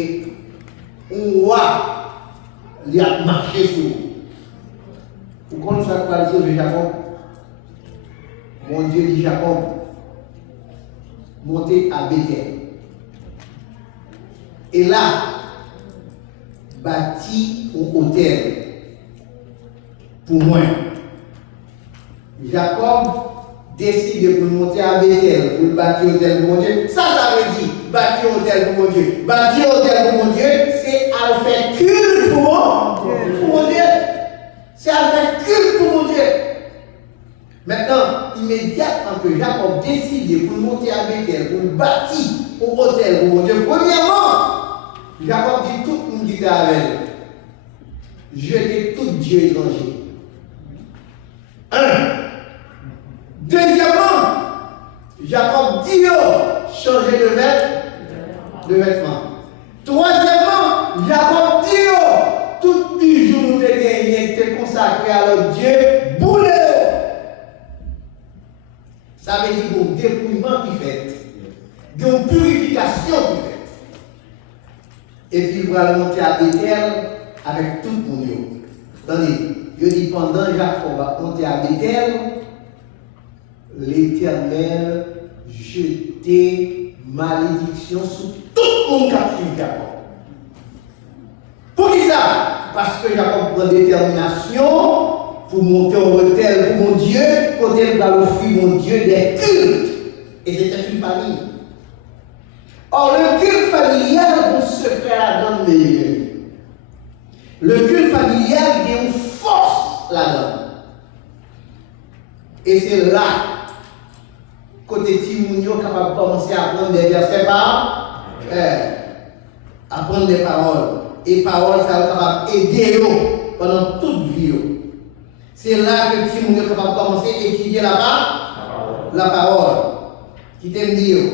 on voit, il a marché sur. Vous connaissez ça par de Jacob? Mon Dieu dit Jacob, montez à Bethel. Et là, bâti un hôtel pour moi. Jacob décide de monter à Bethel pour bâtir un hôtel pour mon Dieu. Ça veut dire bâtir un hôtel pour mon Dieu. Bâtir un hôtel pour mon Dieu, c'est à faire culte pour mon Dieu. C'est à faire culte pour mon Dieu. Maintenant, immédiatement que Jacob décide pour monter à Bethel, pour bâtir un hôtel pour mon Dieu, premièrement, Jacob dit tout le monde qui était avec lui. Jetez tout Dieu étranger. Deuxièmement, Jacob dit changer de vêtements. Troisièmement, Jacob dit tout bijou nous te gagné, te consacré à notre Dieu, boule. Ça veut dire un dépouillement qui fait, une purification qui fait. Et puis il va monter à Bethel avec tout le monde. Attendez, je dis pendant Jacob va monter à Bethel, l'Éternel jetait malédiction sur tout le monde qui a suivi Jacob. Pour qui ça? Parce que Jacob prend détermination pour monter au hôtel pour mon Dieu, pour il va offrir mon Dieu des cultes. Et c'était une famille. Or, le culte familial, on se fait là-dedans, le culte familial, il y a une force là-dedans. Et c'est là, côté Timounio, capable de commencer à apprendre des versets par apprendre des paroles. Et paroles, ça va capable d'aider pendant toute vie. C'est là que Timounio est capable de commencer à étudier la parole. Qui t'aime dire,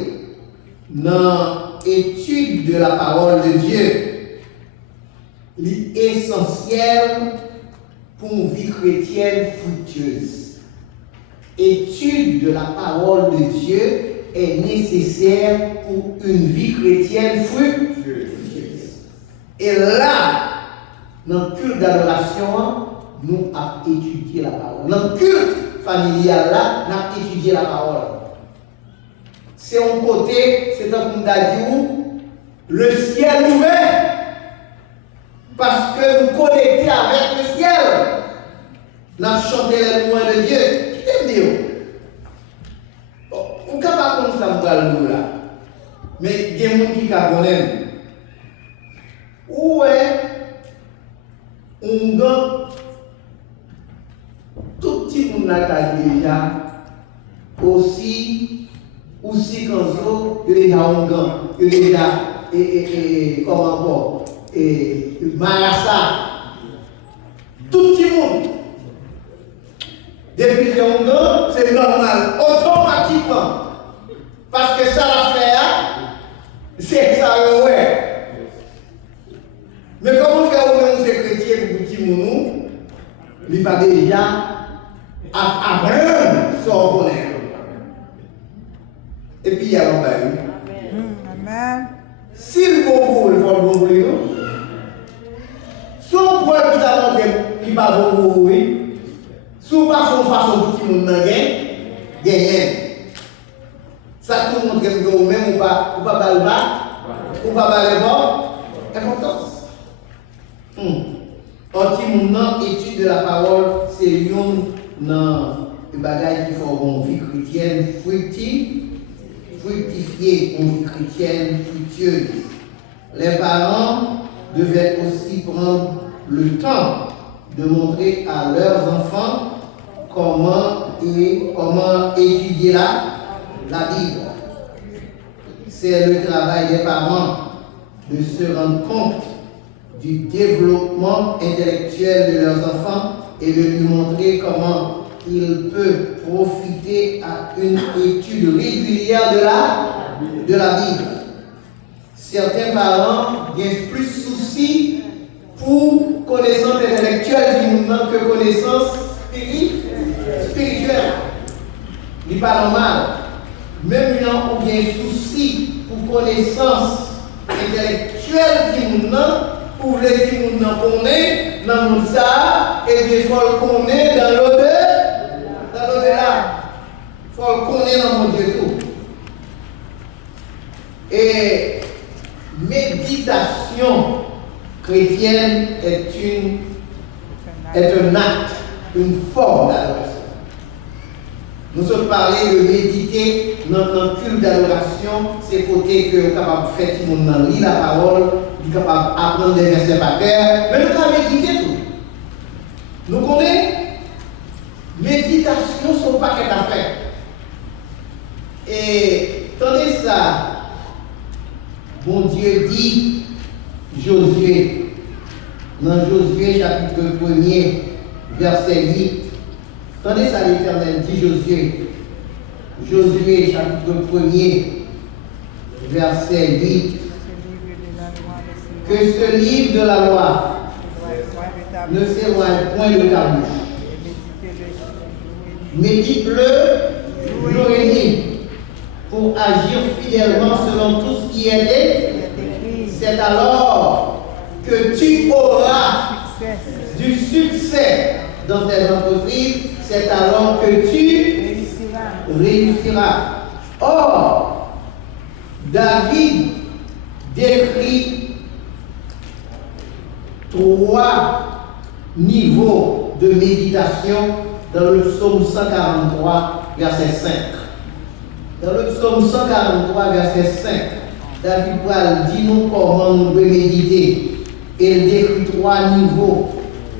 dans l'étude de la parole de Dieu, l'essentiel pour une vie chrétienne fructueuse. Étude de la parole de Dieu est nécessaire pour une vie chrétienne fructueuse. Et là, dans le culte d'adoration, nous avons étudié la parole. Dans le culte familial, là, nous avons étudié la parole. C'est un côté, c'est un coup le ciel ouvert. Parce que nous connectons avec le ciel. Nous avons chanté les louanges de Dieu. Qui t'aime dire? On ne peut pas comme ça, là. Mais il y a des gens qui connaissent. Où est un gars? Tout petit monde a déjà aussi quand il y a déjà un gars, il y a déjà comment Marassa, tout le monde. Depuis que on gagne, c'est normal, automatiquement. Parce que ça l'affaire, c'est ça le ouais. Mais comment faire au même ces chrétiens pour petit mounou, il va déjà apprendre son bonheur. Et puis il y a l'embarras. Amen. Si le bon pour le bon pour lui, son point qui t'a montré qui va bon pour lui, sous pas son façon pour tout le monde gagne. Ça tout le monde gagne même ou pas balba, ou pas balba, importance. Quand étude de la parole, c'est une bagaille qui font une vie chrétienne fructifier, une vie chrétienne fructueuse. Les parents devaient aussi prendre le temps de montrer à leurs enfants comment étudier la Bible. C'est le travail des parents de se rendre compte du développement intellectuel de leurs enfants et de lui montrer comment ils peuvent profiter à une étude régulière de la Bible. certains parents ont plus souci pour connaissance intellectuelle du monde que connaissance spirituelle. Ce n'est pas normal. Même si on a bien souci pour connaissance intellectuelle du monde, pour les gens qui connaissent dans le monde ça, et bien il faut le connaître dans l'au-delà. Il faut le connaître dans mon Dieu tout. Et méditation chrétienne est un acte, une forme d'adoration. Nous sommes parlé de méditer dans notre culte d'adoration, c'est côté que nous sommes capables de faire tout le monde lire la parole, nous sommes capables d'apprendre des versets par terre, mais nous sommes méditer tout. Nous connaissons méditation sur un paquet d'affaires. Et tenez ça, bon Dieu dit, Josué, dans Josué chapitre 1er, verset 8, tenez ça l'Éternel dit Josué, Josué chapitre 1er, verset 8, que ce livre de la loi ne s'éloigne point de ta bouche. Médite-le jour et nuit pour agir fidèlement selon tout ce qui est dit. C'est alors que tu auras du succès dans tes entreprises. C'est alors que tu réussiras. Or, David décrit 3 niveaux de méditation dans le psaume 143, verset 5. Dans le psaume 143, verset 5, David dit nous comment nous devons méditer. Il décrit 3 niveaux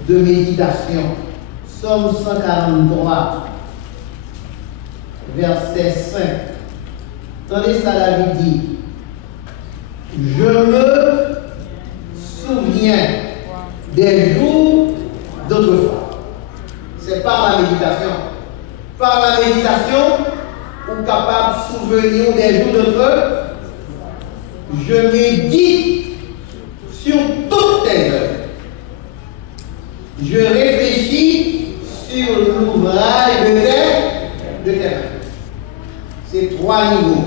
de méditation. Psaume 143, verset 5. Attendez ça, David dit, je me souviens des jours d'autrefois. C'est par la méditation. Par la méditation, ou capable de souvenir des jours d'autrefois. Je médite sur toutes tes œuvres. Je réfléchis sur l'ouvrage de tes mains. C'est 3 niveaux.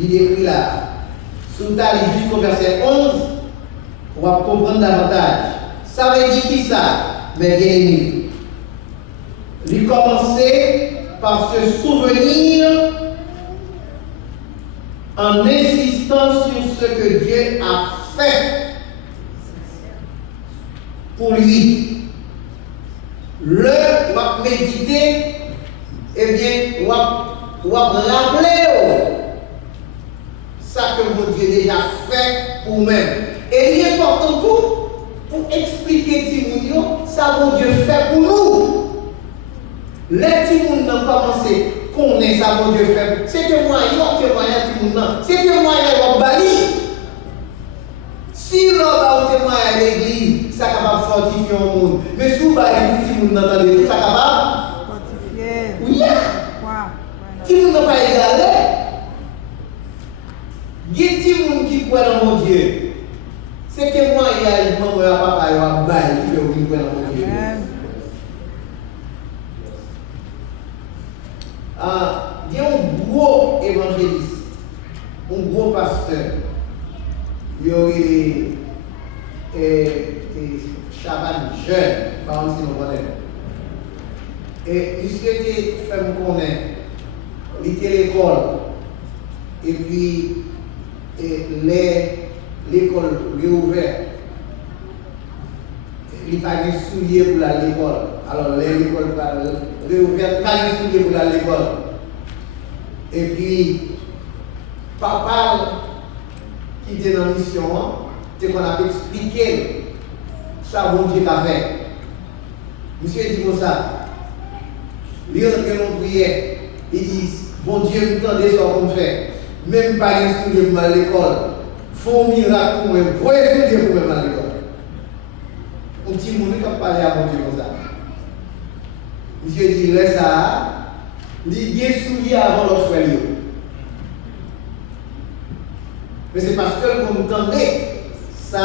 Il décrit là. Sous ta ligne jusqu'au verset 11, on va comprendre davantage. Ça veut dire qui ça? Mais bien aimé. Il commençait par se souvenir en insistant sur ce que Dieu a fait pour lui. Le va méditer, eh bien, va rappeler ça que mon Dieu déjà fait pour moi. Et il est important pour expliquer ça mon Dieu fait pour nous. Les petits gens ont commencé à connaître ça mon Dieu fait. C'est que moi, il y a témoignage. C'est que moi, il y a un bali. Si l'on a un témoignage à l'église, ça capable de fortifier le monde. Mais si vous avez un petit monde dans l'église, ça capable Fortifier. Oui. Si vous n'avez pas égalé, il y a des gens qui croient dans mon Dieu. C'est que moi, il y a un moment où papa il y a un bail qui fait croire dans mon Dieu. Il y a un gros évangéliste, un gros pasteur. Il y a Chaban jeune, par exemple, si nous connaissons. Et il souhaitait faire me connaître. Il était à l'école. Et puis, l'école réouverte. Il n'y a pas de souliers pour aller à l'école. Alors, l'école réouverte, il n'y a pas de souliers pour aller à l'école. Et puis, papa, qui était dans la mission, c'est qu'on a expliqué ça, bon Dieu qu'a fait. Monsieur dit comme ça. Il y a une prière. Il dit, bon Dieu, nous tendez ce qu'on fait. Même pas de souliers pour aller à l'école. Faut un miracle pour moi. Faut un soulier pour moi à l'école. Un petit monde qui a parlé à mon Dieu comme ça. Monsieur dit, laisse ça. Il y a des souliers avant l'autre frère. Mais c'est parce que vous entendez ça,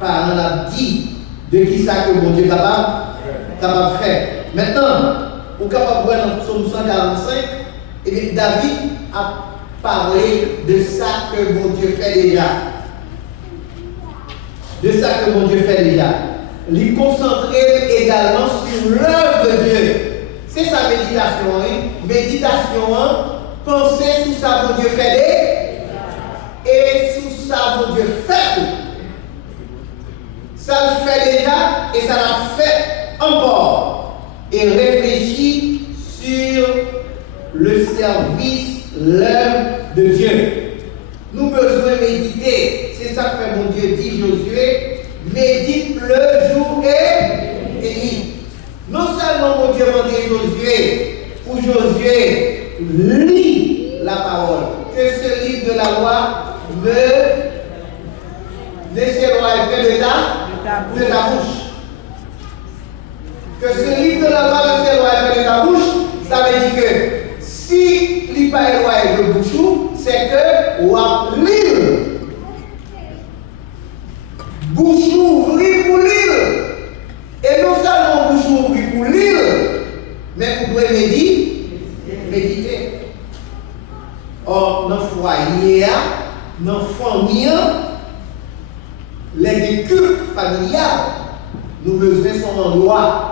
par on a dit de qui ça que mon Dieu est capable de faire. Maintenant, vous êtes capable de voir dans Psaume 145, et bien David a parlé de ça que mon Dieu fait déjà. De ça que mon Dieu fait déjà. Il concentrer également sur l'œuvre de Dieu. C'est sa méditation. Méditation, penser sur ça mon Dieu fait et sur ça mon Dieu fait. Ça le fait déjà et ça l'a fait encore. Et réfléchir sur le service, l'œuvre de Dieu. Nous besoin méditer. C'est ça que mon Dieu dit Josué. Médite le jour et nuit. Non seulement mon Dieu m'a dit Josué, pour Josué, lis la parole. Que ce livre de la loi ne s'éloigne pas de ta bouche. Que ce livre de la loi ne s'éloigne pas de ta bouche, ça veut dire que si il n'est pas éloigné de bouchou, c'est que on va lire. Bouche ouvrie pour lire. Et non seulement bouche ouvrie pour lire, mais vous pouvez méditer. Or, dans le foyer, dans la famille, les cultes familiales, nous besoin son endroit.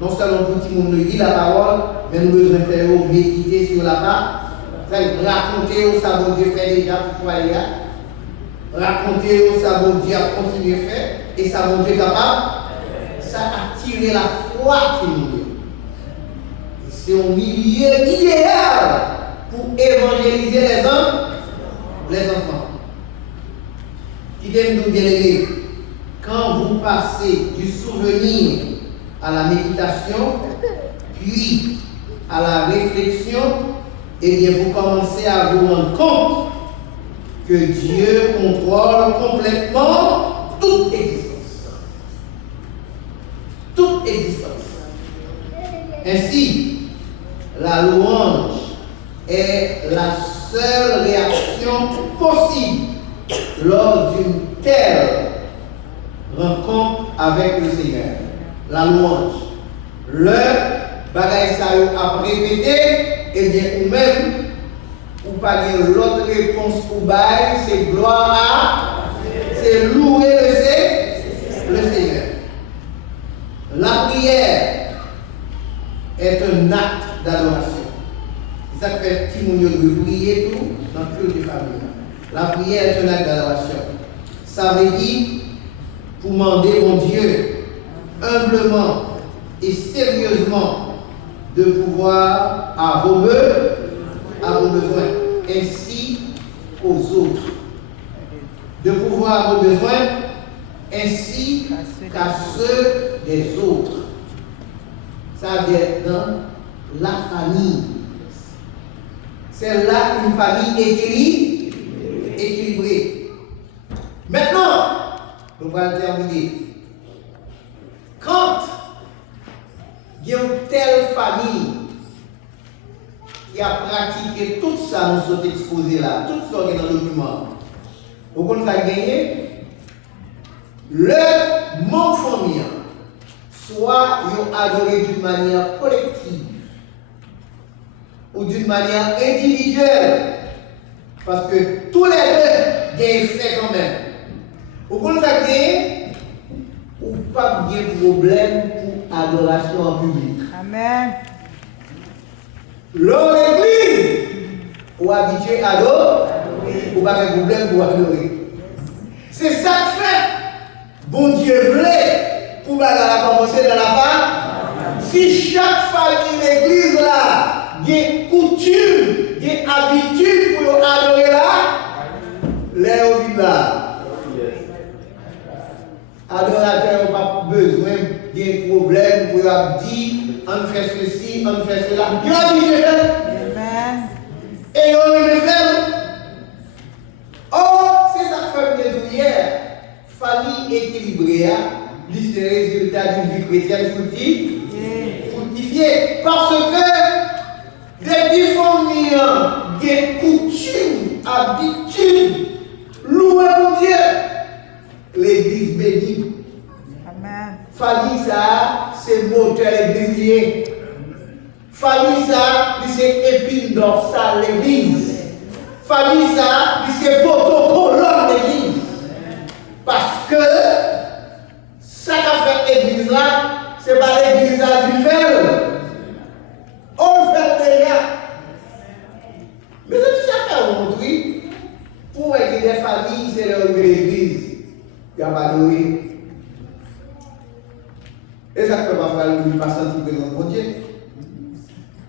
Non seulement pour tout le monde lire la parole, mais nous besoin faire méditer sur la parole. Raconter au ça bon Dieu fait déjà pour foyer. Raconter au ça bon Dieu a continué à faire. Et ça bon Dieu capable. Ça attire la foi qui nous. C'est un milieu idéal pour évangéliser les enfants. Qui aime nous bien aimer. Quand vous passez du souvenir à la méditation, puis à la réflexion, eh bien vous commencez à vous rendre compte que Dieu contrôle complètement toute existence. Toute existence. Ainsi, la louange est la seule réaction possible lors d'une telle rencontre avec le Seigneur. La louange. Le bagage ça a répété, et bien ou même, ou pas dire l'autre réponse pour bail, c'est gloire à, c'est louer le Seigneur. La prière est un acte d'adoration. Ça fait petit monde de prier tout dans le culte de famille. La prière est un acte d'adoration. Ça veut dire pour demander mon Dieu humblement et sérieusement de pouvoir à vos besoins, ainsi qu'aux autres. De pouvoir à vos besoins, ainsi qu'à ceux des autres. Ça vient dans la famille. C'est là une famille équilibrée. Maintenant, nous allons terminer. Quand il y a une telle famille qui a pratiqué tout ça, nous sommes exposés là, tout ça qui est dans le document, vous comprenez gagner? Le mon famille, soit ils ont adoré d'une manière collective ou d'une manière individuelle, parce que tous les deux, il y a un fait quand même. Vous comprenez ou pas de problème pour adoration en public. Amen. Dans l'église, ou habitué à adorer, ou pas de problème pour adorer. C'est ça que fait. Bon Dieu voulait pour commencer dans la femme. Si chaque famille l'église là, il y a coutume, il y a habitude pour adorer là, les vivent là. Adorateur n'a pas besoin d'un problème pour dire on fait ceci, on fait cela. Il a dit je fais. Et on le fait. Oh, c'est ça que fait hier. Famille équilibrée, c'est le résultat d'une vie chrétienne fructifiée. Parce que les familles, des coutumes, habitudes, l'église. Famille ça, c'est épine dorsale l'église. Famille ça, c'est protocole l'église. Parce que ça qu'a fait l'église là, c'est pas l'église là du fait. On le fait déjà. Mais c'est ça qu'a montré. Pour aider des familles, c'est de l'église. Il n'y a pas de oui. Et ça peut pas faire le pas sentir présent de mon Dieu.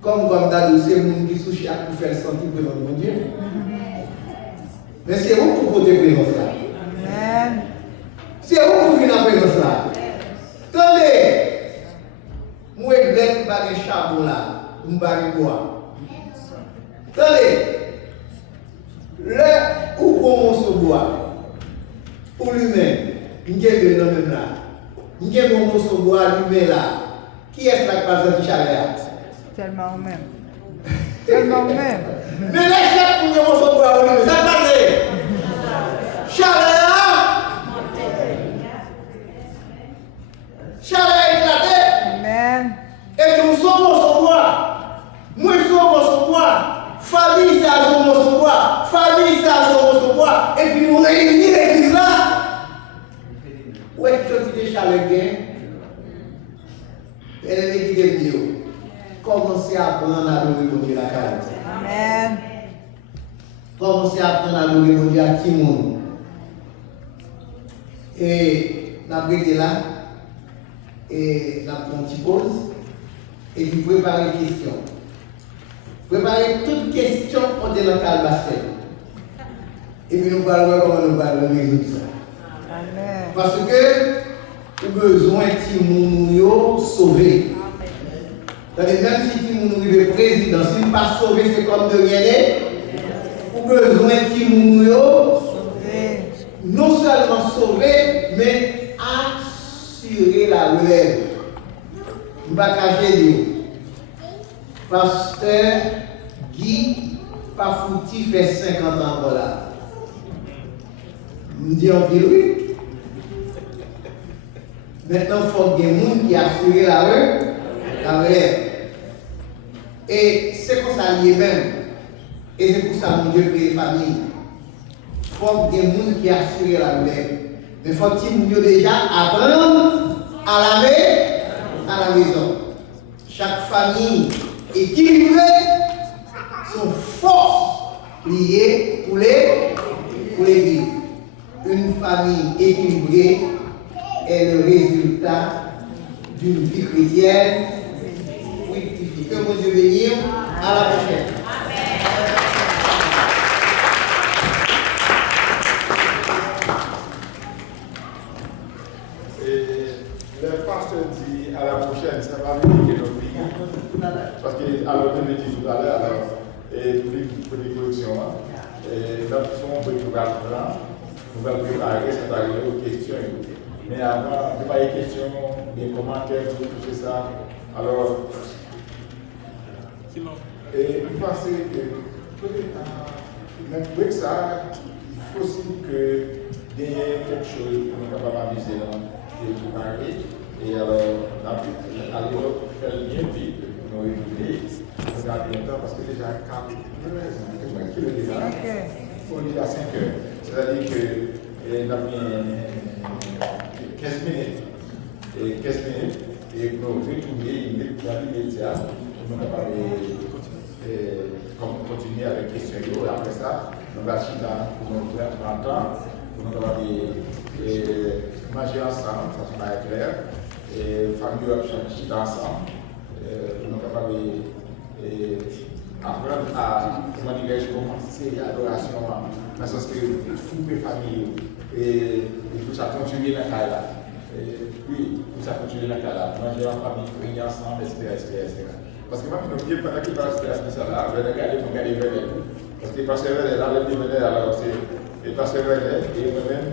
Comme d'habitude, c'est le monde qui souche pour faire sentir présent de mon Dieu. Mais c'est vous pour côté présence là. Amen. C'est vous pour venir en présence là. Attendez. Moi, je vais pas les charbon là. Je vais pas les bois. Attendez. Le ou pour mon bois. Pour lui-même. Il y a des noms même là. Il y a mon morceau bois lui-même là. Qui est-ce qui passe dans le chalet? Tellement même. Tellement même. Mais les chefs pour le morceau bois lui-même, ça passe. Chalet chalet éclaté. Amen. Et nous sommes morceau bois. Moi je suis morceau bois. Famille ça son morceau bois. Famille ça son morceau bois. Et puis nous réunissons l'église là. Où est-ce que tu es chalet gain? Et les équipes de Dieu. Commencez à apprendre à adorer mon Dieu la carité. Amen. Commencez à apprendre à adorer mon Dieu à tout le monde. Et nous avons été là. Et nous avons une petite pause. Et puis préparez les questions. Préparez toutes les questions qu'on est dans le calbasset. Et puis nous allons voir comment nous allons résoudre ça. Amen. Parce que nous avons besoin de Timounouyo sauver. Même si Timounouyo est président, s'il n'est pas sauvé, c'est comme de rien n'est. Nous avons besoin de Timounouyo non seulement sauver, mais assurer la relève. Je ne vais pas cacher Dieu. Pasteur Guy Pafouti fait 50 ans voilà. Nous disons qu'il oui. Maintenant, il faut qu'il y ait des gens qui assurent la relève. Et c'est comme ça lié même. Et c'est pour ça que mon Dieu crée les familles. Il faut qu'il y ait des gens qui assurent la relève. Mais il faut qu'il y ait déjà apprendre à la maison. Chaque famille équilibrée sont forces liées pour les vies. Une famille équilibrée est le résultat d'une vie chrétienne fructifiée. Que mon Dieu bénisse. À la prochaine. Le pasteur dit à la prochaine, ça va venir que notre vie. Parce que, alors, je l'ai dit tout à l'heure, et pour les corrections, et dans son programme, nous allons préparer, ça va arriver aux questions. Mais avant, il n'y a pas de questions, des commentaires, tout ça. Alors, et vous pensez que, même avec ça, il faut aussi qu'il y ait quelque chose pour nous capables d'amuser pour parler. Et alors, alors faire bien vite pour nous évoluer. On a bien temps parce que déjà 4 heures, on dit à 5 heures. C'est-à-dire que nous avons 15 minutes. Et 15 minutes, et pour nous retrouver dans l'immédiat, pour nous capables de continuer avec les questions. Après ça, nous allons pour nous prendre temps, pour nous capables manger ensemble, ça sera clair. Et famille chiter ensemble, nous sommes capables d'apprendre à commencer l'adoration, dans le sens que fouiller famille et tout ça continuer dans le cas là. Oui, tout ça continuer dans le cas là. Manger en famille, prier ensemble, etc. Parce que moi, je pendant qu'il va se faire ça là, je vais regarder pour regarder vers elle. Parce que passer vers elle, là, le venir alors c'est passer vers elle et moi-même,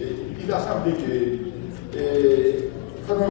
il a semblé que